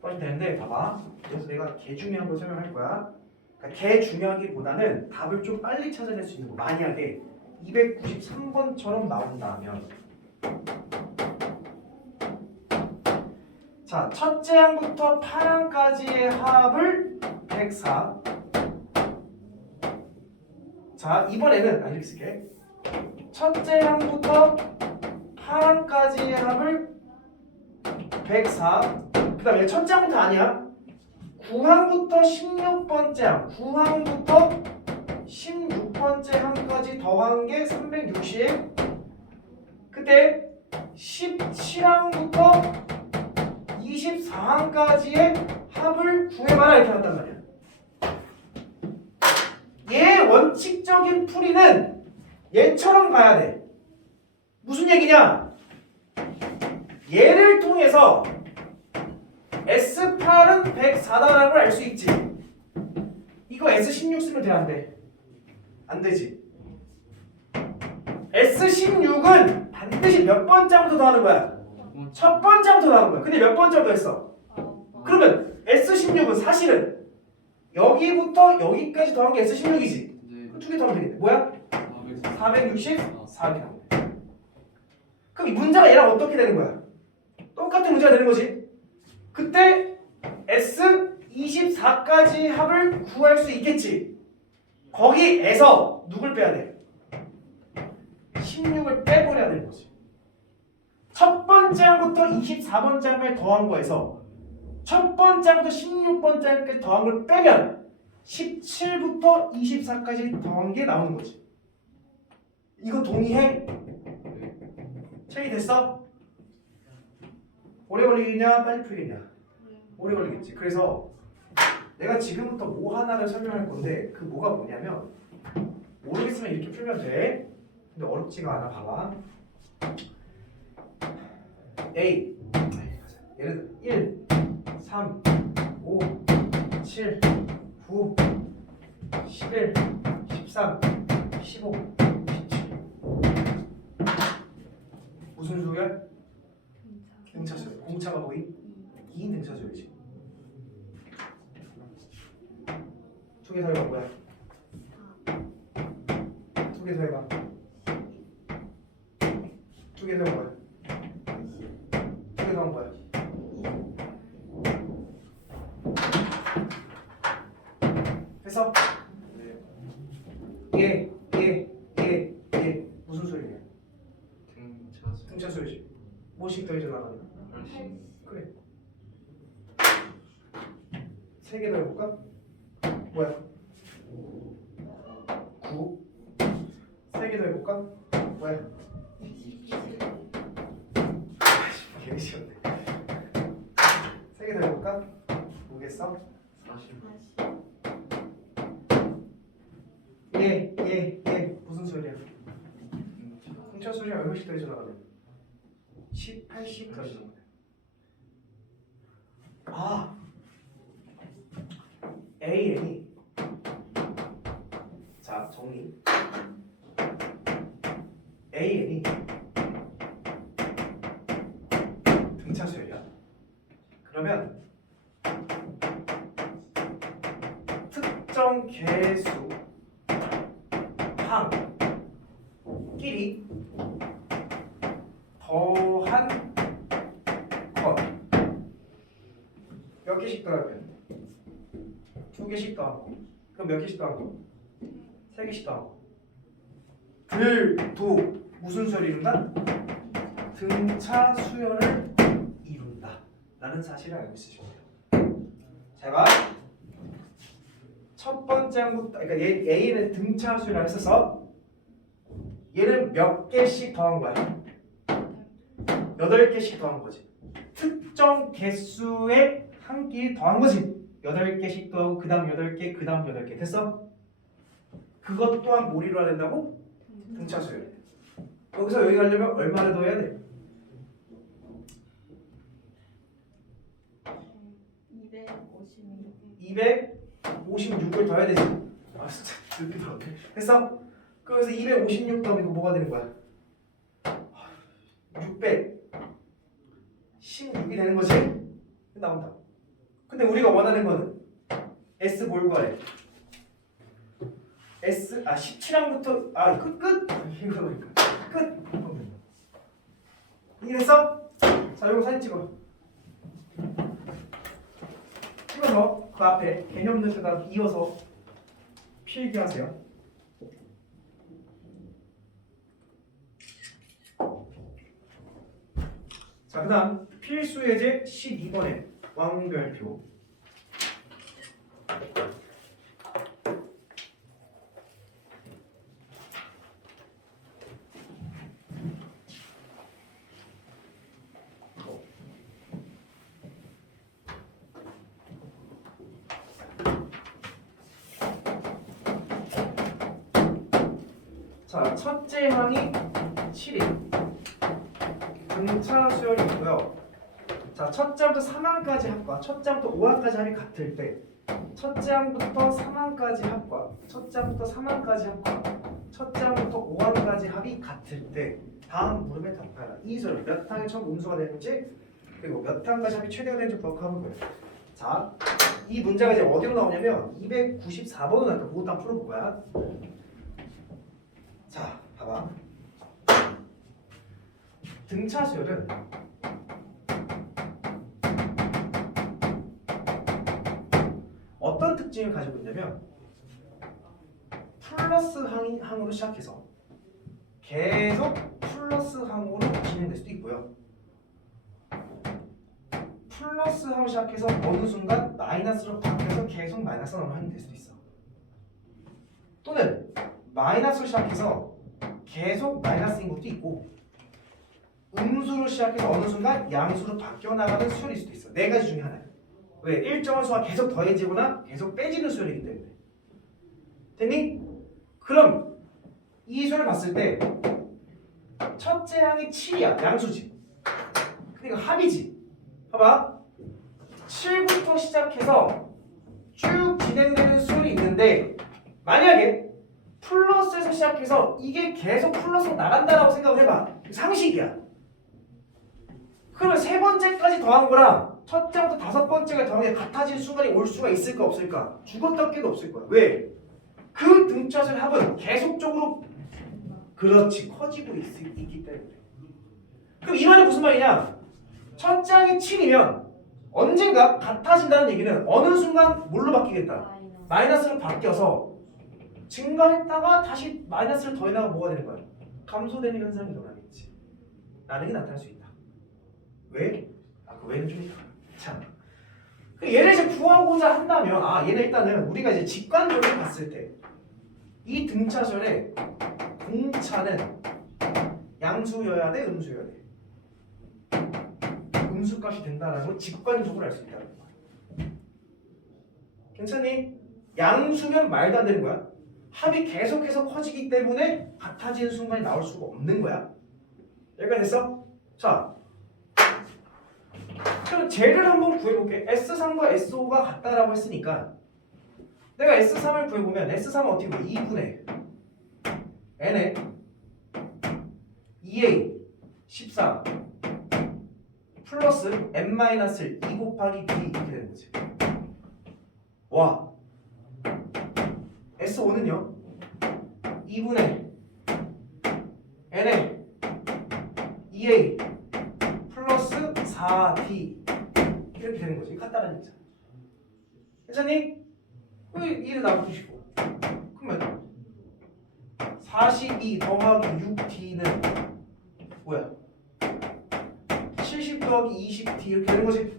구하시면 되는데 봐봐. 그래서 내가 개 중요한 걸 설명할 거야. 그러니까 개 중요하기보다는 답을 좀 빨리 찾아낼 수 있는 거. 만약에 293번처럼 나온다면 자, 첫째 항부터 8항까지의 합을 104. 자, 이번에는 이렇게 쓸게. 첫째 항부터 8항까지의 합을 104. 그 다음에 첫째 항부터 아니야. 9항부터 16번째 항, 9항부터 16번째 항까지 더한 게 360. 그때 17항부터 24항까지의 합을 구해봐라 이렇게 한단 말이야. 얘 원칙적인 풀이는 얘처럼 가야 돼. 무슨 얘기냐? 얘를 통해서 S8은 104다라는 걸 알 수 있지. 이거 S16 쓰면 돼, 안 돼? 안 되지. S16은 반드시 몇 번째부터 더하는 거야? 첫 번째부터 더하는 거야. 근데 몇 번째부터 했어? 그러면 S16은 사실은 여기부터 여기까지 더한 게 S16이지. 네. 두 개 더하면 되겠네. 뭐야? 464 이렇게 나오네. 그럼 이 문제가 얘랑 어떻게 되는 거야? 똑같은 문제가 되는 거지. 그때 S24까지 합을 구할 수 있겠지. 거기에서 누굴 빼야 돼? 16을 빼버려야 되는 거지. 첫 번째 항부터 24번째 항까지 더한 거에서 첫 번째 항부터 16번째 항까지 더한 걸 빼면 17부터 24까지 더한 게 나오는 거지. 이거 동의해? 체이 됐어? 오래 걸리겠냐? 빨리 풀리겠냐? 오래 걸리겠지. 그래서 내가 지금부터 뭐 하나를 설명할 건데 그 뭐가 뭐냐면 모르겠으면 이렇게 풀면 돼. 근데 어렵지가 않아. 봐봐. A 예를 들어 1, 3, 5, 7, 9, 11, 13, 15, 17 무슨 수야? 등차수. 공차가 뭐이? 2인 등차수야지. 두 개 더 해봐. 뭐야? 두 개 더 해봐. 두 개 더 해봐. 뭐야? 두 개 더 하면 뭐야? 해서 얘 무슨 소리냐? 등차수야지. 뭐씩 더해져 나가냐? 그래. 세 개 더 해볼까? 뭐야? 9. 세 개 더 해볼까? 뭐야? 되게 쉬웠네. 세 개 더 해볼까? 뭐겠어? 40. 얘 무슨 소리야? 공차 소리 얼마씩 더해져 나가냐? 10, 80 더해져 나가냐? 아, AN이 자 정리. AN이 등차수열이야. 그러면 특정 개수 항끼리 더한 것 몇 개씩 더하면 2개씩 더하고 그럼 몇 개씩 더하고 3개씩 더하고 들도 무슨 수열을 이룬다? 등차 수열을 이룬다 라는 사실을 알고 있으시면 돼요. 제가 첫 번째 항부터 그러니까 A는 등차 수열을 했어서 얘는 몇 개씩 더한 거야? 8개씩 더한 거지. 특정 개수의 한 끼 더한 거지. 8개씩 더하고 그 다음 8개 그 다음 8개 됐어? 그것 또한 뭘 이루어야 된다고? 등차 수열. 여기서 여기 가려면 얼마를 더해야 돼? 256을 더해야 되지. 아 진짜 이렇게 더해. 됐어? 그래서 256 더하면 이거 뭐가 되는 거야? 616이 되는 거지? 나온다. 근데 우리가 원하는 거는 S 뭘 구하래? S 17항부터 끝 이거 그러니까 끝. 이해됐어? 자 이거 사진 찍어. 찍어서 그 앞에 개념 노트에다 이어서 필기하세요. 자, 그 다음 필수 예제 12번에 왕별표. 자, 첫째 항이 7일. 등차 수열이고요. 자, 첫째 항부터 3항까지 합과 첫째 항부터 5항까지 합이 같을 때 첫째 항부터 3항까지 합과 첫째 항부터 3항까지 합과 첫째 항부터 5항까지 합이 같을 때 다음 물음에 답하라. 이 수열 몇 항에 처음 음수가 되는지 그리고 몇 항까지 합이 최대가 되는지 분석하는 거예요. 자, 이 문제가 이제 어디로 나오냐면 294번으로 나니까 그거 딱 풀어볼 거야. 자, 봐봐. 등차 수열은 어떤 특징을 가지고 있냐면 플러스 항으로 시작해서 계속 플러스 항으로 진행될 수도 있고요. 플러스 항으로 시작해서 어느 순간 마이너스로 바뀌어서 계속 마이너스 항으로 될 수도 있어. 또는 마이너스로 시작해서 계속 마이너스인 것도 있고 음수로 시작해서 어느 순간 양수로 바뀌어 나가는 수열일 수도 있어. 네 가지 중에 하나야. 왜? 일정한 수가 계속 더해지거나 계속 빼지는 수열이기 때문에. 됐니? 그럼 이 수열을 봤을 때 첫째 항이 7이야. 양수지. 그러니까 합이지. 봐봐. 7부터 시작해서 쭉 진행되는 수열이 있는데 만약에 플러스에서 시작해서 이게 계속 플러스로 나간다라고 생각을 해봐. 상식이야. 그러면 세 번째까지 더한 거랑 첫째부터 다섯 번째가 더한 게 같아질 순간이 올 수가 있을까 없을까? 죽었다 깨도 없을 거야. 왜? 그 등차수의 합은 계속적으로 그렇지 커지고 있기 때문에. 그럼 이 말이 무슨 말이냐? 첫째 항이 7이면 언젠가 같아진다는 얘기는 어느 순간 뭘로 바뀌겠다? 마이너스로 바뀌어서 증가했다가 다시 마이너스를 더해나가 뭐가 되는 거야? 감소되는 현상이 일어나겠지. 라는 게 나타날 수 있다. 왜? 그 왜는 좀 이따. 자, 얘를 이제 구하고자 한다면 얘는 일단은 우리가 이제 직관적으로 봤을 때 이 등차절의 공차는 양수여야 돼, 음수여야 돼? 음수값이 된다는 걸 직관적으로 알 수 있다는 거야. 괜찮니? 양수면 말도 안 되는 거야. 합이 계속해서 커지기 때문에 같아지는 순간이 나올 수가 없는 거야. 여기까지 됐어? 자, 그럼 쟤를 한번 구해볼게. S3과 S5가 같다라고 했으니까 내가 S3을 구해보면 S3은 어떻게 보면 2분의 N에 2A 14 플러스 N-2 곱하기 B 이렇게 되는 거지. 와, S5는요 2분의 n에 2a 플러스 4b 이렇게 되는 거지. 같다는 얘기잖아. 괜찮니? 1을 나눠주시고 그러면 42 더하기 6d는 뭐야? 70 더하기 20d 이렇게 되는 거지.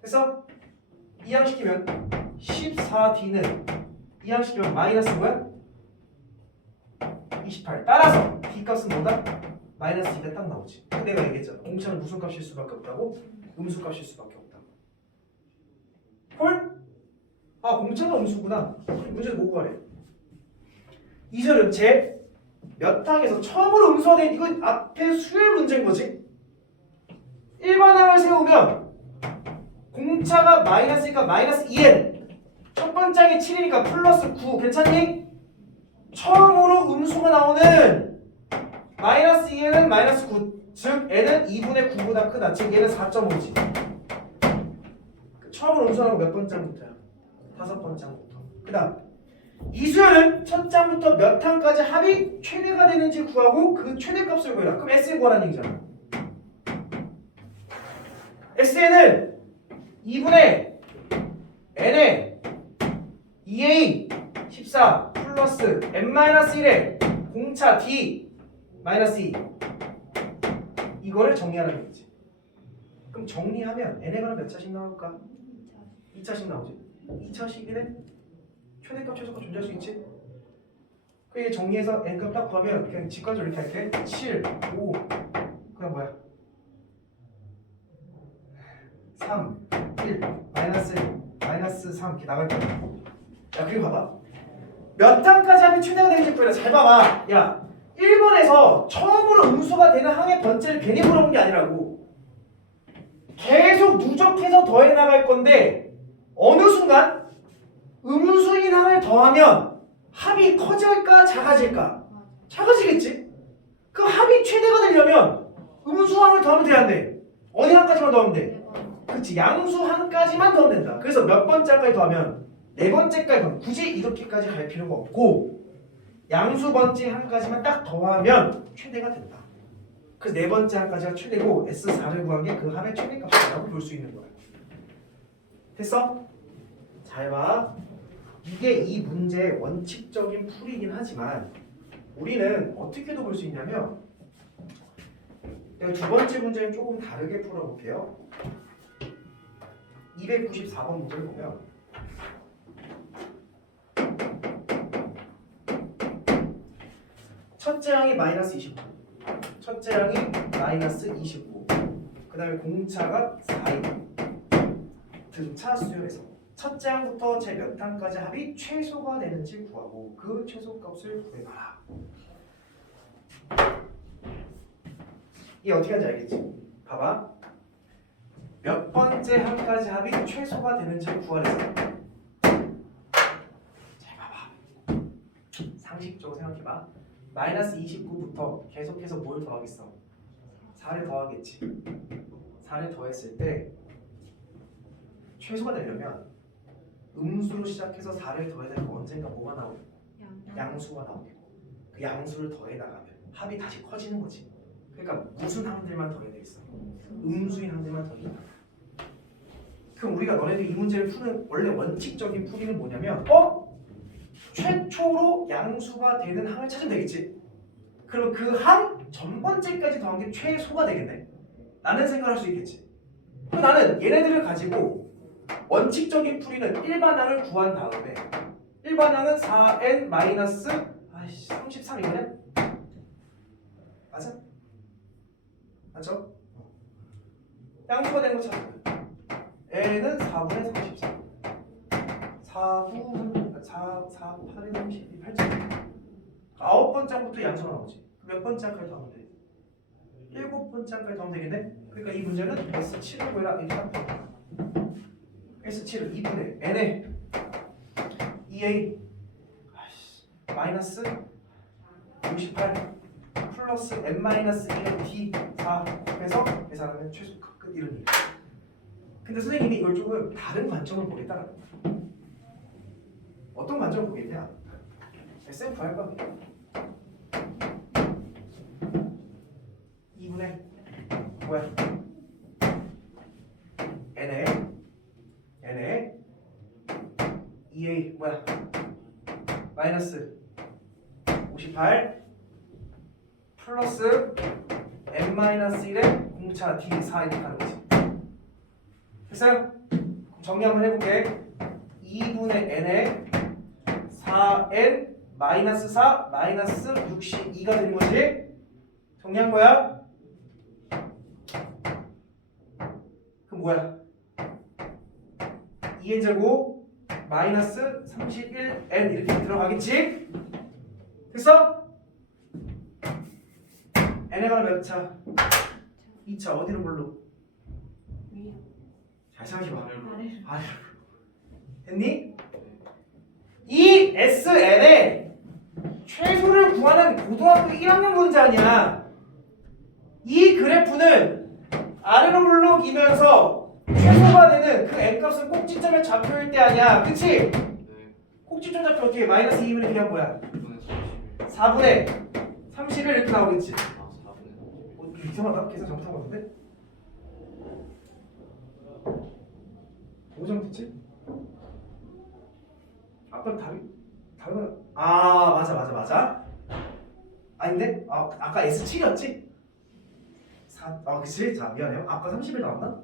그래서 이항시키면 14d는 이항시키면 마이너스 뭐야? 28. 따라서 d 값은 뭐다? 마이너스 d가 딱 나오지. 내가 얘기했잖아. 공차는 무슨 값일 수밖에 없다고? 음수 값일 수밖에 없다고. 헐? 아 공차가 음수구나. 문제에서 뭐 구하래? 2절은 제 몇 항에서 처음으로 음수화된 이거 앞에 수열 문제인 거지. 일반항을 세우면 공차가 마이너스니까 마이너스 2n 첫 번째 항이 7이니까 플러스 9 괜찮니? 처음으로 음수가 나오는 마이너스 2n은 마이너스 9 즉 n은 2분의 9보다 크다 즉 얘는 4.5지 처음으로 음수하는 거 몇 번째 항부터야? 5번째 항부터 그 다음 이수열은 첫 장부터 몇 항까지 합이 최대가 되는지 구하고 그 최대값을 구해라. 그럼 S를 구하라는 얘기잖아. S는 2분의 N에 2A 14 플러스 N-1에 공차 D 마이너스 2 이거를 정리하라는 얘기지. 그럼 정리하면 N에 관한 몇 차씩 나올까? 2차씩 나오지. 2차씩이네? 최대값 최소값 존재할 수 있지? 그게 정리해서 n값 딱 구하면 그냥 직관적으로 이렇게 할게 7, 5 그냥 뭐야? 3, 1, 마이너스 1, 마이너스 3 이렇게 나갈 거야. 야 그리고 봐봐 몇 항까지 하면 최대가 되는지 구해라. 잘 봐봐. 야 1번에서 처음으로 음수가 되는 항의 번째를 괜히 물어본 게 아니라고 계속 누적해서 더해 나갈 건데 어느 순간 음수인 항을 더하면 합이 커질까 작아질까? 작아지겠지? 그 합이 최대가 되려면 음수 항을 더하면 돼야 안 돼? 어디 항까지만 더하면 돼? 그치 양수 항까지만 더하면 된다. 그래서 몇 번째까지 더하면 네 번째까지 더하면 굳이 이렇게까지 갈 필요가 없고 양수 번째 항까지만 딱 더하면 최대가 된다. 그래서 네 번째 항까지가 최대고 S4를 구한 게 그 합의 최대값이라고 볼 수 있는 거야. 됐어? 잘 봐. 이게 이 문제의 원칙적인 풀이긴 하지만 우리는 어떻게도 볼 수 있냐면 내가 두 번째 문제는 조금 다르게 풀어볼게요. 294번 문제를 보면 첫째 항이 마이너스 29 첫째 항이 마이너스 29 그 다음에 공차가 4인 등차 수열에서 첫째 항부터 제 몇 항까지 합이 최소가 되는지 구하고 그 최소값을 구해봐라. 이게 어떻게 하는지 알겠지? 봐봐. 몇 번째 항까지 합이 최소가 되는지 구하래서 잘 봐봐. 상식적으로 생각해봐. 마이너스 29부터 계속해서 뭘 더하겠어? 4를 더하겠지. 4를 더했을 때 최소가 되려면 음수로 시작해서 4를 더해야 되니까 언젠가 뭐가 나오고 양수가 나오겠고 그 양수를 더해 나가면 합이 다시 커지는 거지. 그러니까 무슨 항들만 더해야 되겠어? 음수인 항들만 더해야 돼. 그럼 우리가 너네들 이 문제를 푸는 원래 원칙적인 풀이는 뭐냐면 최초로 양수가 되는 항을 찾으면 되겠지. 그럼 그 항 전 번째까지 더한 게 최소가 되겠네. 라는 생각을 할 수 있겠지. 그럼 나는 얘네들을 가지고 원칙적인 풀이는 일반항을 구한 다음에 일반항은 4n 마이너스 33 이거냐? 맞아? 맞죠? 양수가 된 거 찾으면 n은 4분의 33 4분 4, 8에 32 8점 9번째 항부터 양수가 나오지. 몇 번째 항까지 더하면 돼? 7번째 항까지 더하면 되겠네? 그러니까 이 문제는 S7을 구해라. S7을 2분의 n에 2a 마이너스 68 플러스 n-1의 d4 해서 계산하면 최소값 끝 이런 얘기. 근데 선생님이 이걸 조금 다른 관점을 보겠다. 어떤 관점을 보겠냐? SM 구할 겁니다. 2분의 뭐야? n에 2a 뭐야? 마이너스 58 플러스 n-1의 공차 d4 이렇게 하는 거지. 됐어요? 정리 한번 해볼게. 2분의 n에 4n 마이너스 4 마이너스 62가 되는 거지. 정리한 거야? 그럼 뭐야? 2n 제곱 마이너스 31n 이렇게 들어가겠지? 됐어? n에 관한 몇 차? 2차 어디로 볼로? 위로. 잘 생각해봐. 아래로. 아래로. 됐니? 이 SN의 최소를 구하는 고등학교 1학년 문제 아니야. 이 그래프는 아래로 물러기면서 최소가 되는 그 n값은 꼭지점에 잡혀올 때 아니야. 그치? 네. 꼭지점 잡혀 어떻게 해? 마이너스 2분의 그냥 뭐야? 2분의 31. 4분의 30을 이렇게 나오겠지. 아 4분의 31. 이상하다. 계산 잘못한 것 같은데? 뭐 잘못했지? 아까 답은 맞아. 아닌데? 아까 S7이었지? 그치? 자 미안해요. 아까 30일 나왔나?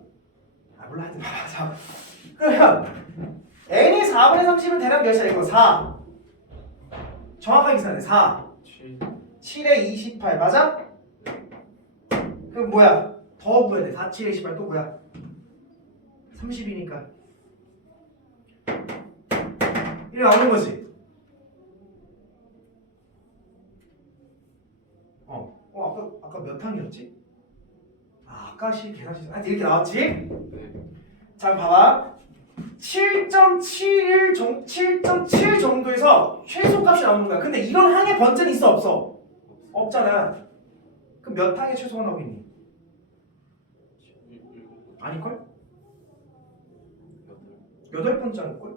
몰라 하여튼 자 그러면 n이 4분의 30은 대략 몇이야 이거? 4 정확하게 계산해. 4 7. 7에 28 맞아? 그럼 뭐야? 더 구해야 돼. 4, 7에 28 또 뭐야? 30이니까 이렇게 나오는 거지. 아까 몇 항이었지? 아까 계산식 이렇게 나왔지? 네. 자 봐봐. 7.7 정도에서 최소값이 나오는 거야. 근데 이런 항의 번째는 있어 없어? 없잖아. 그럼 몇 항의 최소가 나오겠니? 7. 아닐걸? 8. 8번째 아닐걸?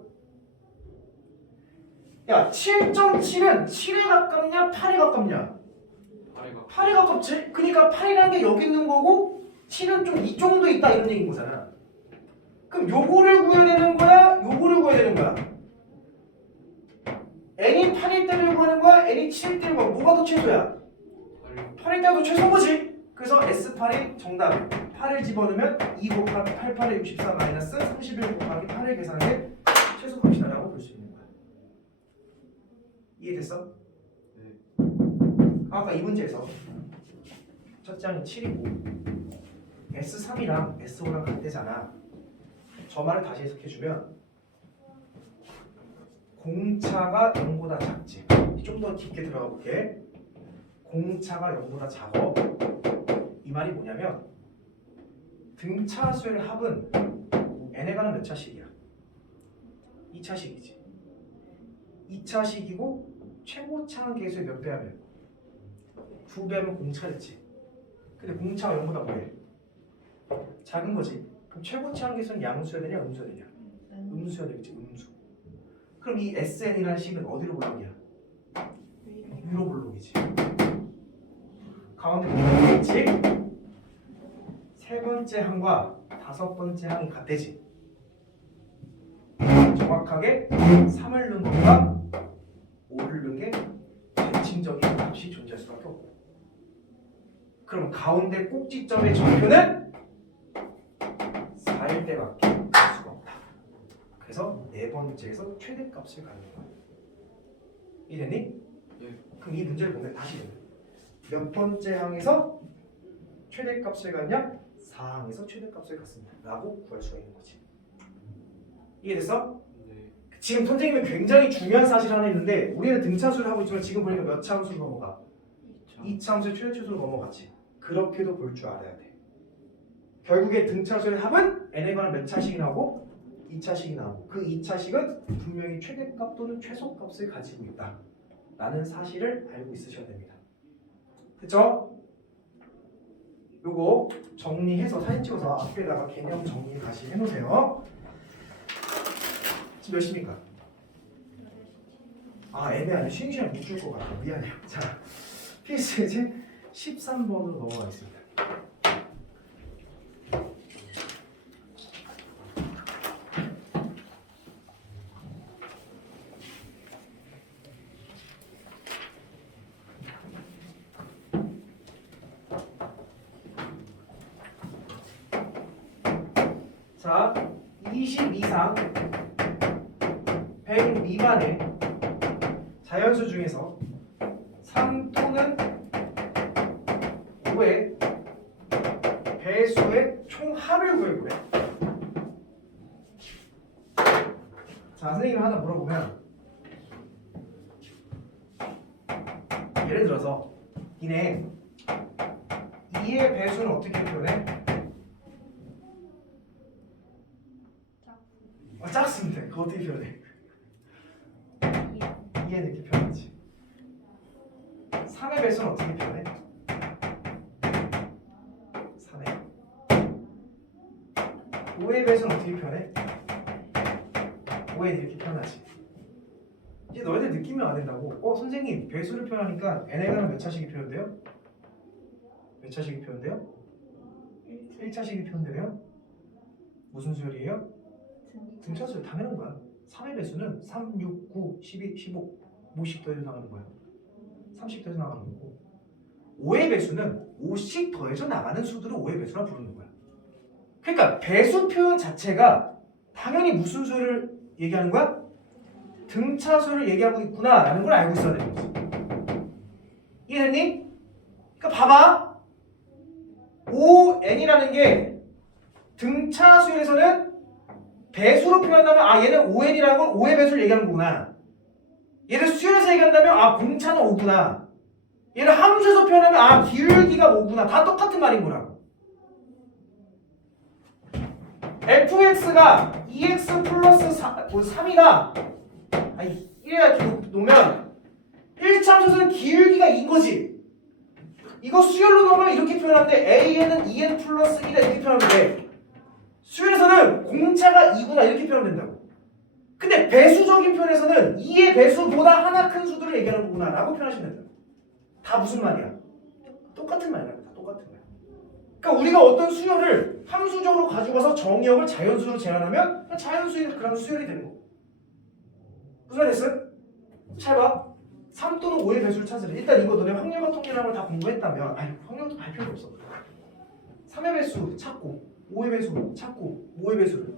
야 7.7은 7에 가깝냐 8에 가깝냐? 8이가 8에 가깝지? 그러니까 8이라는 게 여기 있는 거고 7은 좀 이 정도 있다 이런 얘기인 거잖아. 그럼 요거를 구해야 되는 거야? 요거를 구해야 되는 거야? n이 8일 때를 구하는 거야? n이 7일 때를 구하는 거야? 뭐가 더 최소야? 8. 8일 때가 더 최소인 거지? 그래서 S8이 정답 8을 집어넣으면 2 곱하기 8, 8에 64 마이너스 31 곱하기 8을 계산한 게 최소값이다라고 볼 수 있는 거야. 이해됐어? 네. 아까 이 문제에서 첫째 항이 7이고 S3이랑 S5랑 같대잖아. 저 말을 다시 해석해주면 공차가 0보다 작지. 좀 더 깊게 들어가 볼게. 공차가 0보다 작어. 이 말이 뭐냐면 등차수의 합은 n에 관한 몇 차식이야? 2차식이지. 2차식이고 최고차항 계수의 몇 배 하면? 2배하면 공차였지. 근데 공차가 0보다 뭐해? 작은 거지. 그럼 최고차항 계수는 양수여야 되냐 음수여야 되냐? 음수여야 되겠지. 음수. 그럼 이 SN이라는 식은 어디로 볼록이야? 위로 볼록이지. 가운데 볼록이겠지? 세 번째 항과 다섯 번째 항이 같대지. 정확하게 3을 넣은 것과 5를 넣은 게 대칭적인 값이 존재할 수밖에 없고. 그럼 가운데 꼭지점의 좌표는 4일 때밖에 할 수가 없다. 그래서 네 번째에서 최대값을 갖는 거야. 이해됐니? 예. 그럼 이 문제를 보면 다시 몇 번째 항에서 최대값을 갖냐? 4항에서 최대값을 갖습니다. 라고 구할 수가 있는 거지. 이해됐어? 네. 지금 선생님은 굉장히 중요한 사실 하나 했는데 우리는 등차수를 하고 있지만 지금 보니까 몇 차 함수로 넘어가? 2차 함수의 최대 최소로 넘어갔지. 그렇게도 볼 줄 알아야 돼. 결국에 등차수의 합은 n에 관한 몇 차식이 나오고 2차식이 나오고 그 2차식은 분명히 최대값 또는 최소값을 가지고 있다 라는 사실을 알고 있으셔야 됩니다. 됐죠? 요거 정리해서 사진 찍어서 앞에다가 개념 정리 다시 해놓으세요. 지금 몇 시입니까? 아 애매하네. 쉬는 시간 못 줄 것 같아. 미안해요. 자 필수 예제 13번으로 넘어가겠습니다. 자, 20 이상 100 미만의 자연수 중에서 3 또는 5의 배수의 총합을 구해보래. 자, 선생님이 하나 물어보면 예를 들어서 이네 2의 배수는 어떻게 표현해? 작습니다. 그거 어떻게 표현해? 2는 이렇게 표현하지. 3의 배수는 어떻게 표현해? 3의 5의 배수는 어떻게 표현해? 5는 이렇게 표현하지. 이제 너희들 느끼면 안 된다고. 선생님 배수를 표현하니까 n에가는 몇 차식이 표현돼요? 몇 차식이 표현돼요? 1차식이 표현되네요? 무슨 수열이에요? 등차수열. 당연한 거야. 3의 배수는 3, 6, 9, 12, 15 5씩 더해져 나가는 거야. 3씩 더해져 나가는 거고 5의 배수는 5씩 더해져 나가는 수들을 5의 배수라 부르는 거야. 그러니까 배수 표현 자체가 당연히 무슨 수를 얘기하는 거야? 등차수를 얘기하고 있구나 라는 걸 알고 있어야 되는 거지. 이해됐니? 그러니까 봐봐. 5n이라는 게 등차수열에서는 배수로 표현하면 얘는 5n이라는 건 5의 배수를 얘기하는 거구나. 얘를 수열에서 얘기한다면 공차는 5구나. 얘를 함수에서 표현하면 기울기가 5구나. 다 똑같은 말인 거라고. fx가 2x 플러스 3이다. 1이라 이렇게 놓으면 1차 함수는 기울기가 2인 거지. 이거 수열로 넣으면 이렇게 표현하는데 a는 2n 플러스 1이다 이렇게 표현하면 돼. 수열에서는 공차가 2구나 이렇게 표현된다고. 근데 배수적인 표현에서는 2의 배수보다 하나 큰 수들을 얘기하는 거구나 라고 표현하시면 된다. 다 무슨 말이야? 똑같은 말이야. 다 똑같은 말이야. 그러니까 우리가 어떤 수열을 함수적으로 가지고 와서 정의역을 자연수로 제한하면 자연수의 그런 수열이 되는 거. 무슨 말 됐어? 잘 봐. 3 또는 5의 배수를 찾으래. 일단 이거 너네 확률과 통계라는 걸 다 공부했다면 확률도 발 필요 없어. 3의 배수 찾고 5의 배수 찾고 5의 배수를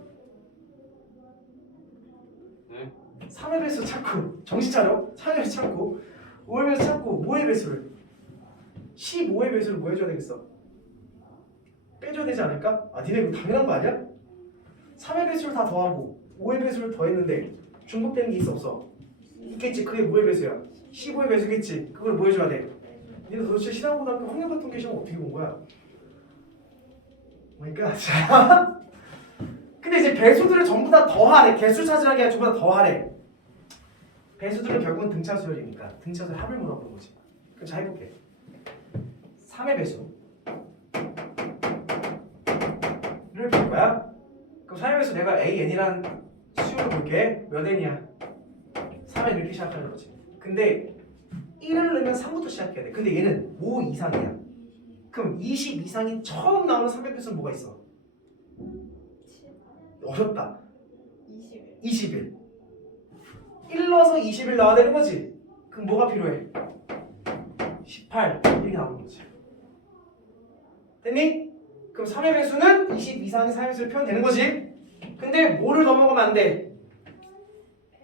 3의 배수 찾고 정신 차려. 3의 배수 찾고 5의 배수 찾고 5의 배수를 15의 배수를 뭐 해줘야 되겠어? 빼줘야 되지 않을까? 니네 이거 당연한 거 아니야? 3의 배수를 다 더하고 5의 배수를 더했는데 중복되는 게 있어 없어? 있겠지. 그게 뭐의 배수야? 15의 배수겠지. 그걸 뭐 해줘야 돼? 니네 도대체 신앙고등학교 확률 같은 게 시험 어떻게 본 거야? 그러니까 자 근데 이제 배수들을 전부 다 더하래. 개수 찾으라는 게 아니라 전부 다 더하래. 배수들은 결국은 등차수열이니까 등차수열 합을 물어보는 거지. 그럼 잘 해볼게. 3의 배수를 볼 거야. 그럼 3의 배수 내가 AN이란 수열을 볼게. 몇 N이야? 3에 이렇게 시작하는 거지. 근데 1을 넣으면 3부터 시작해야 돼. 근데 얘는 5 이상이야. 그럼 20 이상이 처음 나오는 3의 배수는 뭐가 있어? 어렵다. 21. 1 넣어서 21 나와야 되는 거지. 그럼 뭐가 필요해? 18 이렇게 나오는 거지. 됐니? 그럼 3의 배수는 20 이상의 3의 배수로 표현되는 거지. 근데 뭐를 넘어가면 안 돼?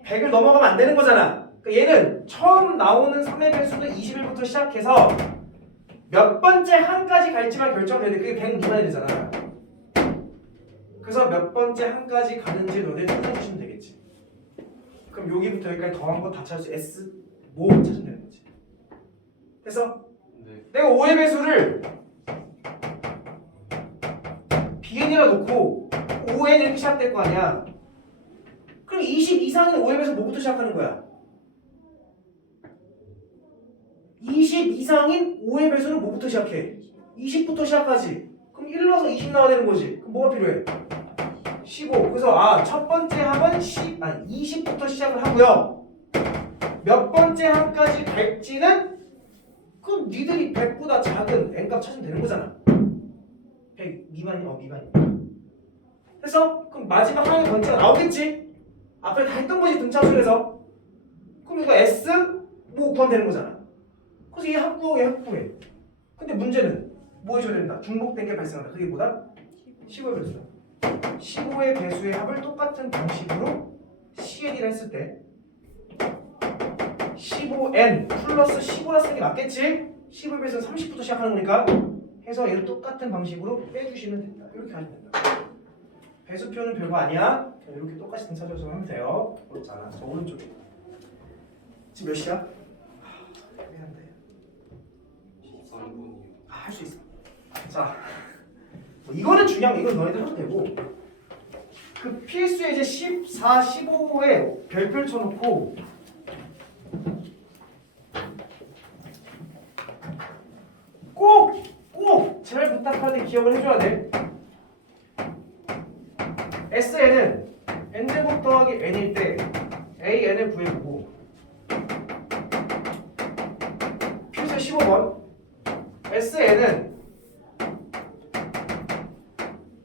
100을 넘어가면 안 되는 거잖아. 그러니까 얘는 처음 나오는 3의 배수는 21부터 시작해서 몇 번째 한까지 갈지만 결정돼야 돼. 그게 100 미만이 되잖아. 그래서 몇 번째 한까지 가는지 너네 찾아주시면 되겠지. 그럼 여기부터 여기까지 더한 거 다 찾을 수 S 뭐 찾으면 되는 거지. 됐어? 네. 내가 5의 배수를 BN이라 놓고 5N 이렇게 시작될 거 아니야. 그럼 20 이상인 5의 배수 뭐부터 시작하는 거야? 20 이상인 5의 배수는 뭐부터 시작해? 20부터 시작하지. 그럼 1 넣어서 20 나와야 되는 거지. 그럼 뭐가 필요해? 15. 그래서 첫 번째 합은 20부터 시작을 하고요. 몇 번째 항까지 갈지는 그럼 니들이 100보다 작은 n값 찾으면 되는 거잖아. 100 미만이 미만이니까. 그래서 그럼 마지막 항의 번째가 나오겠지? 앞에 다 했던 거지 등차수에서. 그럼 이거 S 뭐 구하면 되는 거잖아. 그래서 얘 합구해 얘 합구해. 근데 문제는 뭐 해줘야 된다. 중복된 게 발생한다. 그게 뭐다? 15의 배수다. 15의 배수의 합을 똑같은 방식으로 CN이라 했을 때 15n 플러스 15라 쓰는 게 맞겠지? 15의 배수는 30부터 시작하는 거니까 해서 얘를 똑같은 방식으로 빼주시면 된다. 이렇게 하시면 된다. 배수표는 별거 아니야. 이렇게 똑같이 등차적으로 하면 돼요. 어렵잖아. 저 오른쪽에. 지금 몇 시야? 애매한데. 13분이요. 할 수 있어. 자, 뭐 이거는 중요한 거 이건 너희들 해도 되고 그 필수에 이제 14, 15에 별표를 쳐놓고 꼭 잘 부탁하는데 기억을 해줘야 돼. SN은 n제곱 더하기 n일 때 AN을 구해보고 필수 15번 SN은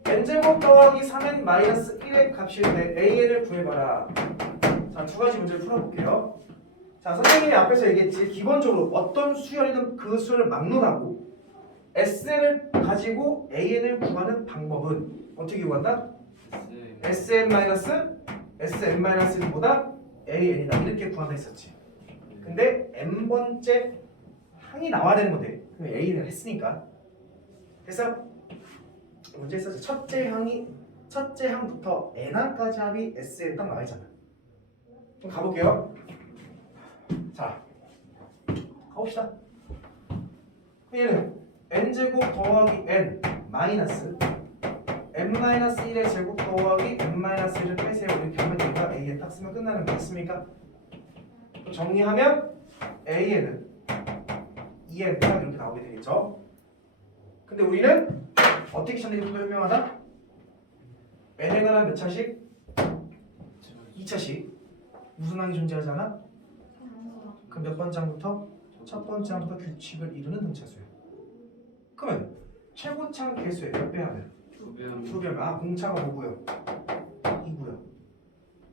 n제곱 더하기 3n 마이너스 1의 값일 때 AN을 구해봐라. 자, 두 가지 문제를 풀어볼게요. 자, 선생님이 앞에서 얘기했지. 기본적으로 어떤 수열이든 그 수열을 막론하고 SN을 가지고 AN을 구하는 방법은 어떻게 구한다? SN-SN-1보다 AN이다. 이렇게 구한다 했었지. 근데 n번째 항이 나와야 되는 건데 그럼 A를 했으니까 그래서 문제 있었지. 첫째 항부터 n항까지 합이 SN 딱 나와 있잖아. 그럼 가볼게요. 자, 가봅시다. 얘는 n제곱 더하기 n 마이너스 n-1의 제곱 더하기 n-1을 빼세요. 이렇게 하면 되니까 AN 딱 쓰면 끝나는 거 맞습니까? 또 정리하면 AN은 2n 딱 이렇게 나오게 되겠죠. 근데 우리는 어떻게 찾는 게 설명하다? n에 관한 몇 차식? 2차식. 무슨 항이 존재하잖아? 그럼 몇 번째 항부터? 첫 번째 항부터 규칙을 이루는 등차수야. 그러면 최고창 개수의 몇 배 하면? 2배 하면 아 공차가 뭐고요? 2고요.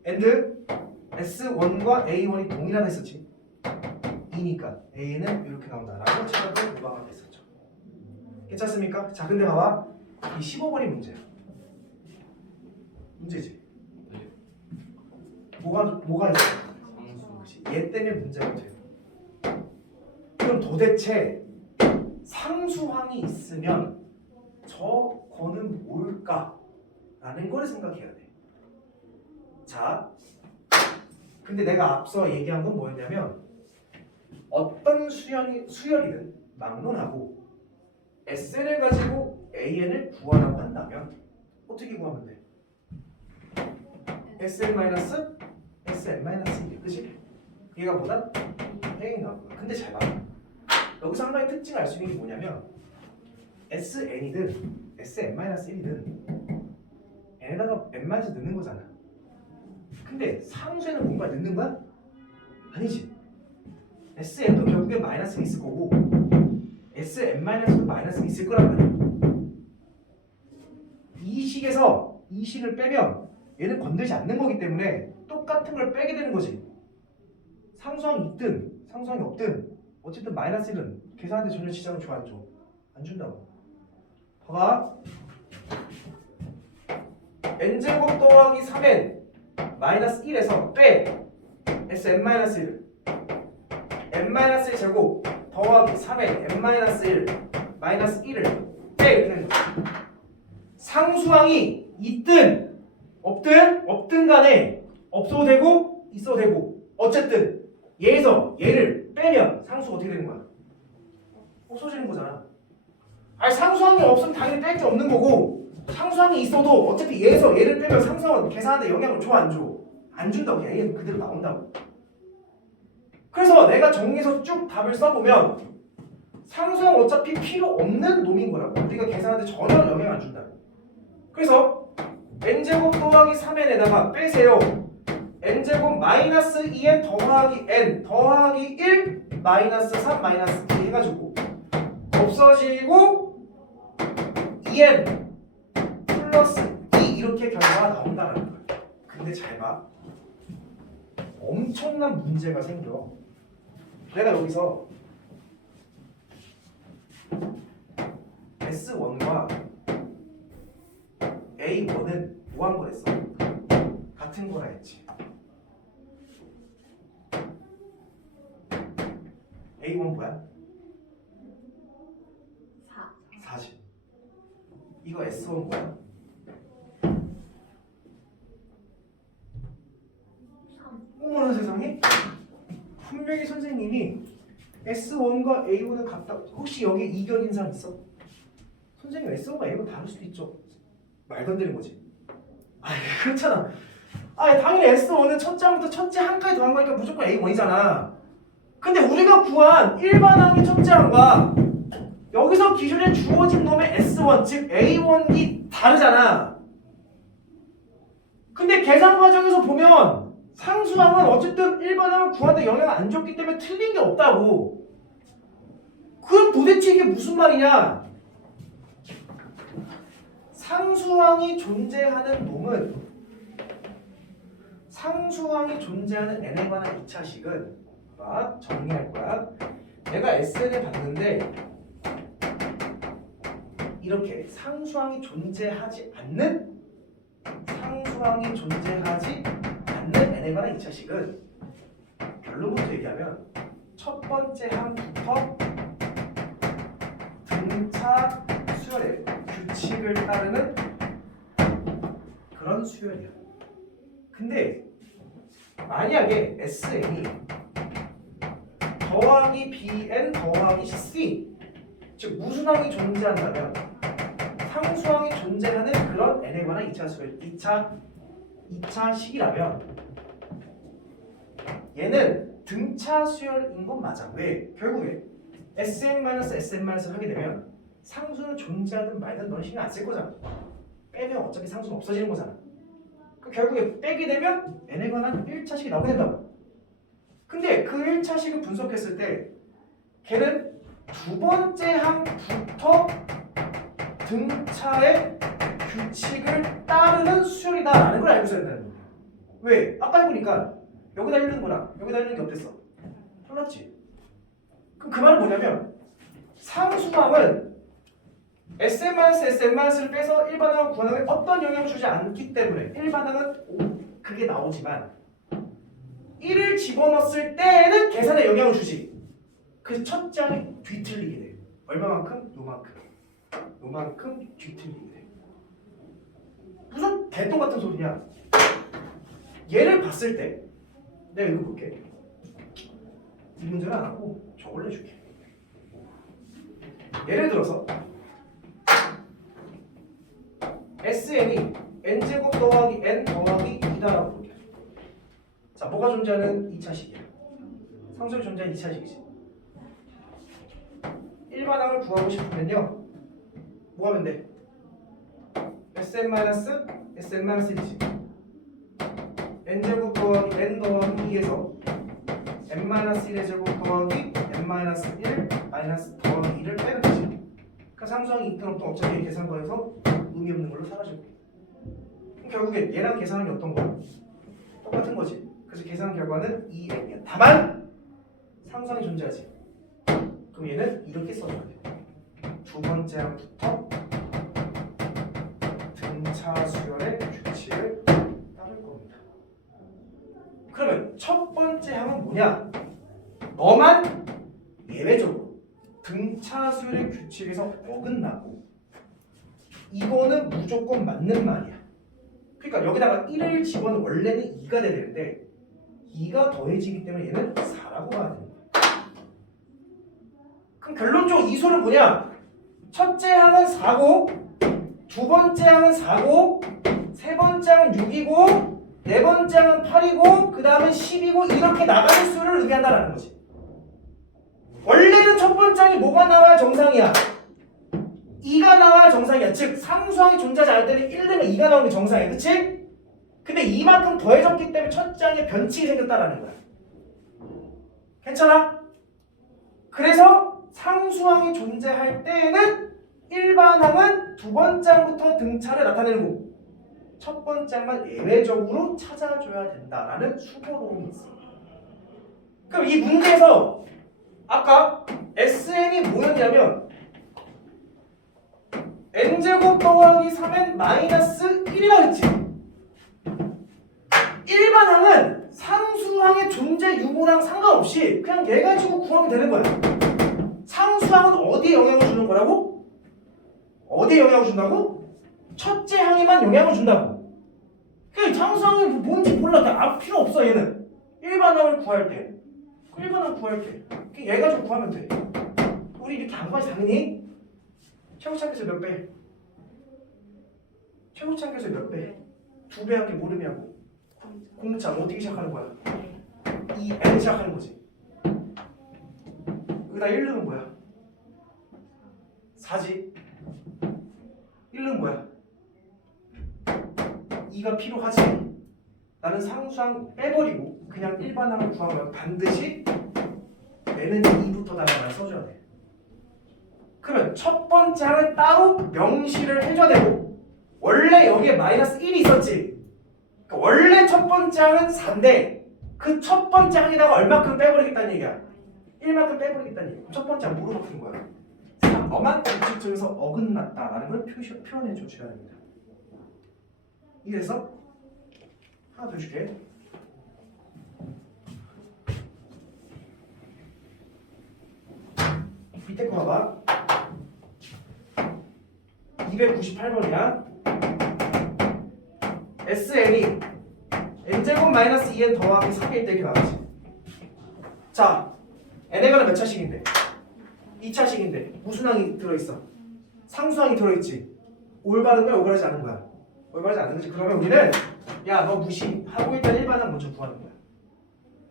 and S1과 A1이 동일하다 했었지. 2니까 A는 이렇게 나온다라고 찾아도 무방하게 했었죠. 괜찮습니까? 자, 근데 봐봐. 이 15번이 문제야. 문제지. 네. 뭐가 있어? 상수. 얘 때문에 문제가 돼요. 그럼 도대체 상수항이 있으면 저거는 뭘까라는 걸 생각해야 돼. 자, 근데 내가 앞서 얘기한 건 뭐였냐면 어떤 수열이든 막론하고 SN을 가지고 AN을 구하라고 한다면 어떻게 구하면 돼? SN-SN-1, 그치? 얘가 뭐다? A가 나오고. 근데 잘 봐. 여기서 한 가지 특징을 알 수 있는 게 뭐냐면 SN이든 SN-1이든 n에다가 n-1 넣는 거잖아. 근데 상수에는 뭔가 넣는 거야? 아니지. SN도 결국에 마이너스가 있을 거고 SN-도 마이너스가 있을 거란 말이야. 이 식에서 이 식을 빼면 얘는 건들지 않는 거기 때문에 똑같은 걸 빼게 되는 거지. 상수항이 있든 상수항이 없든 어쨌든 마이너스 1은 계산하는데 전혀 지장을 줘 안 줘? 안 준다고. 봐봐. n제곱 더하기 3n 마이너스 1에서 빼 SN-1 n-1 제곱 더하기 3n n-1 마이너스 1을 빼 이렇게 되는 거야. 상수항이 있든 없든 간에 없어도 되고 있어도 되고 어쨌든 얘에서 얘를 빼면 상수가 어떻게 되는 거야? 없어지는 거잖아. 아니 상수항이 없으면 당연히 뺄 게 없는 거고 상수항이 있어도 어차피 얘에서 얘를 빼면 상수항은 계산하는데 영향을 줘 안 줘? 안 준다고. 얘는 그대로 나온다고. 그래서 내가 정리해서 쭉 답을 써보면 상수항 어차피 필요 없는 놈인 거라고. 우리가 계산하는데 전혀 영향 안 준다고. 그래서 n제곱 더하기 3n에다가 빼세요. n제곱 마이너스 2n 더하기 n 더하기 1 마이너스 3 마이너스 2 해가지고 없어지고 2n 플러스 2 이렇게 결과가 나온다는 거야. 근데 잘 봐. 엄청난 문제가 생겨. 내가 여기서 S1과 A1은 뭐 한 거랬어? 같은 거라 했지. A1 뭐야? 40. 이거 S1 뭐야? 3. 어머나 세상에. 분명히 선생님이 S1과 A1은 같다. 혹시 여기 이견인 사람 있어? 선생님 S1과 A1 다를 수도 있죠. 말도 안 되는 거지. 아니 그렇잖아. 아니 당연히 S1은 첫째 항부터 첫째 항까지 더한 거니까 무조건 A1이잖아. 근데 우리가 구한 일반항의 첫째 항과 여기서 기존에 주어진 놈의 S1 즉 A1이 다르잖아. 근데 계산 과정에서 보면 상수항은 어쨌든 일반항을 구하는데 영향을 안 줬기 때문에 틀린 게 없다고. 그럼 도대체 이게 무슨 말이냐? 상수항이 존재하는 놈은 상수항이 존재하는 n에 관한 2차식은 봐, 정리할 거야. 내가 SN을 봤는데 이렇게 상수항이 존재하지 않는 n에 관한 2차식은 결론부터 얘기하면 첫 번째 항부터 등차 수열의 규칙을 따르는 그런 수열이야. 근데 만약에 SN이 더하기 BN 더하기 C 즉 무수항이 존재한다면 상수항이 존재하는 그런 n에 관한 2차식이라면 얘는 등차 수열인 건 맞아. 왜? 결국에 SN-SN-을 하게 되면 상수는 존재하든 말든 넌 신경 안 쓸 거잖아. 빼면 어차피 상수는 없어지는 거잖아. 결국에 빼게 되면 n에 관한 1차식이 나오게 된다고. 근데 그 1차식을 분석했을 때 걔는 두 번째 항부터 등차의 규칙을 따르는 수열이다라는 걸 알고 있어야 된다는 거야. 왜? 아까 해보니까 여기다 읽는 거랑 여기다 읽는 게 어땠어? 틀렸지? 그럼 그 말은 뭐냐면 상수항은 SN-SN-를 빼서 일반항을 구하는 데 어떤 영향을 주지 않기 때문에 일반항은 그게 나오지만 1을 집어넣었을 때는 계산에 영향을 주지. 그래서 첫째 항이 뒤틀리게 돼. 얼마만큼? 요만큼 뒤틀리게 돼. 무슨 개똥 같은 소리냐? 얘를 봤을 때 내가 읽어볼게. 이 문제는 안 하고 저걸 내줄게. 예를 들어서 SN이 n제곱 더하기 n 더하기 2다라고 볼게. 자, 뭐가 존재하는 2차식이야? 상수이 존재하는 2차식이지. 일반항을 구하고 싶으면요 뭐 하면 돼? SN-SN-1이지. n제곱 더하기 n 더하기 2에서 n-1의 제곱 더하기 n-1 마이너스 더하기 2를 빼는 거지. 그 상수항이 있든 없든 어차피 계산거에서 의미 없는 걸로 사라지고. 그럼 결국엔 얘랑 계산하는 게 어떤 거야? 똑같은 거지. 그래서 계산 결과는 2n이야. 다만 상수항이 존재하지. 그럼 얘는 이렇게 써줘야 돼. 두 번째 항부터 등차 수열의 규칙을 따를 겁니다. 그러면 첫 번째 항은 뭐냐? 너만 예외적으로 등차 수열의 규칙에서 어긋나고 이거는 무조건 맞는 말이야. 그러니까 여기다가 1을 집어는 원래는 2가 돼야 되는데 2가 더해지기 때문에 얘는 4라고 봐야 되는 거야. 그럼 결론적으로 이 소는 뭐냐? 첫째 항은 4고 두 번째 항은 4고 세 번째 항은 6이고 네 번째 항은 8이고 그 다음은 10이고 이렇게 나가는 수를 의미한다는 거지. 원래는 첫 번째 항이 뭐가 나와야 정상이야? 2가 나와야 정상이야. 즉 상수항이 존재하지 않을 때는 1 되면 2가 나오는 게 정상이야. 그치? 근데 이만큼 더해졌기 때문에 첫째 항에 변칙이 생겼다라는 거야. 괜찮아? 그래서 상수항이 존재할 때에는 일반항은 두 번째 항부터 등차를 나타내는 거고 첫 번째 항만 예외적으로 찾아줘야 된다라는 수고로움이 있어. 그럼 이 문제에서 아까 SN이 뭐였냐면 n제곱 더하기 3n 마이너스 1이라고 했지. 일반항은 상수항의 존재 유무랑 상관없이 그냥 얘 가지고 구하면 되는 거야. 상수항은 어디에 영향을 주는 거라고? 어디에 영향을 준다고? 첫째 항에만 영향을 준다고. 그 상수항이 뭔지 몰라. 그냥 필요 없어 얘는. 일반항을 구할 때. 일반항 구할 때. 그냥 얘 가지고 구하면 돼. 우리 이렇게 안 구하지 당연히. 최고차항에서 몇 배? 최고차항에서 몇 배? 2배 한 게 모르냐고. 공차 어떻게 시작하는 거야? 이 n 시작하는 거지. 여기다 1름은 뭐야? 4지. 1름은 뭐야? 2가 필요하지. 나는 상수항 빼버리고 그냥 일반항을 구하면 반드시 n은 2부터 달라고 써줘야 돼. 그러면 첫 번째 항을 따로 명시를 해줘야 되고 원래 여기에 마이너스 1이 있었지. 그러니까 원래 첫 번째 항은 4인데 그 첫 번째 항에다가 얼마큼 빼버리겠다는 얘기야. 1만큼 빼버리겠다는 얘기야. 첫 번째 항 뭐로 바꾸는 거야? 너만 규칙적에서 어긋났다라는 걸 표현해 줘야 됩니다. 이래서 하나 더 줄게. 밑에 거 봐봐. 298번이야. SN이 n제곱 마이너스 2n 더하기 3일 때 이렇게 나가지. 자, n에 관한 몇 차식인데? 2차식인데 무슨 항이 들어있어? 상수항이 들어있지. 올바른 거야? 올바르지 않은 거야? 올바르지 않은 거지. 그러면 우리는 야 너 무시하고 일단 일반항 먼저 구하는 거야.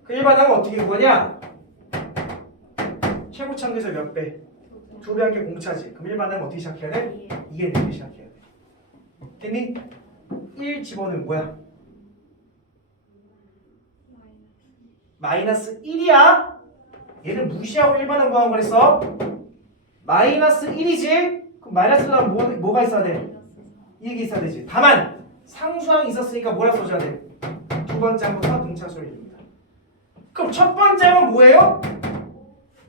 그 일반항은 어떻게 구하냐? 최고차항에서 몇 배? 2배 한 게 공차지. 그럼 일반항은 어떻게 시작해야 돼? 2에 4개 시작해야 돼. 됐니? 1 집어넣으면 뭐야? 마이너스 1이야. 얘를 무시하고 일반항 구하는 거랬어. 마이너스 1이지. 그럼 마이너스 나오면 뭐가 있어야 돼? 이게 있어야 되지. 다만 상수항이 있었으니까 뭐라 써줘야 돼? 두 번째 항부터 등차 소리입니다. 그럼 첫 번째 항은 뭐예요?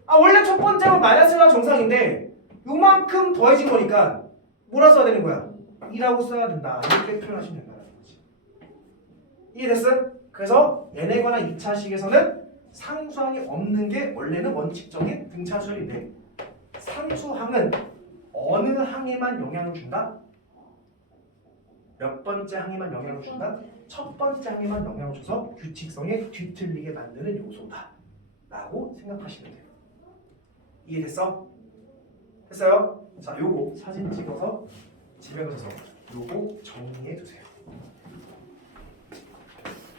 원래 첫 번째 항은 마이너스가 정상인데 요만큼 더해진 거니까 뭐라 써야 되는 거야? 2라고 써야 된다. 이렇게 표현하시면 된다는 거지. 이해됐어? 그래서 n에 관한 2차식에서는 상수항이 없는 게 원래는 원칙적인 등차수열인데 상수항은 어느 항에만 영향을 준다? 몇 번째 항에만 영향을 준다? 첫 번째 항에만 영향을 줘서 규칙성에 뒤틀리게 만드는 요소다 라고 생각하시면 돼요. 이해됐어? 됐어요? 자, 요거 사진 찍어서 집에 가셔서 요거 정리해 두세요.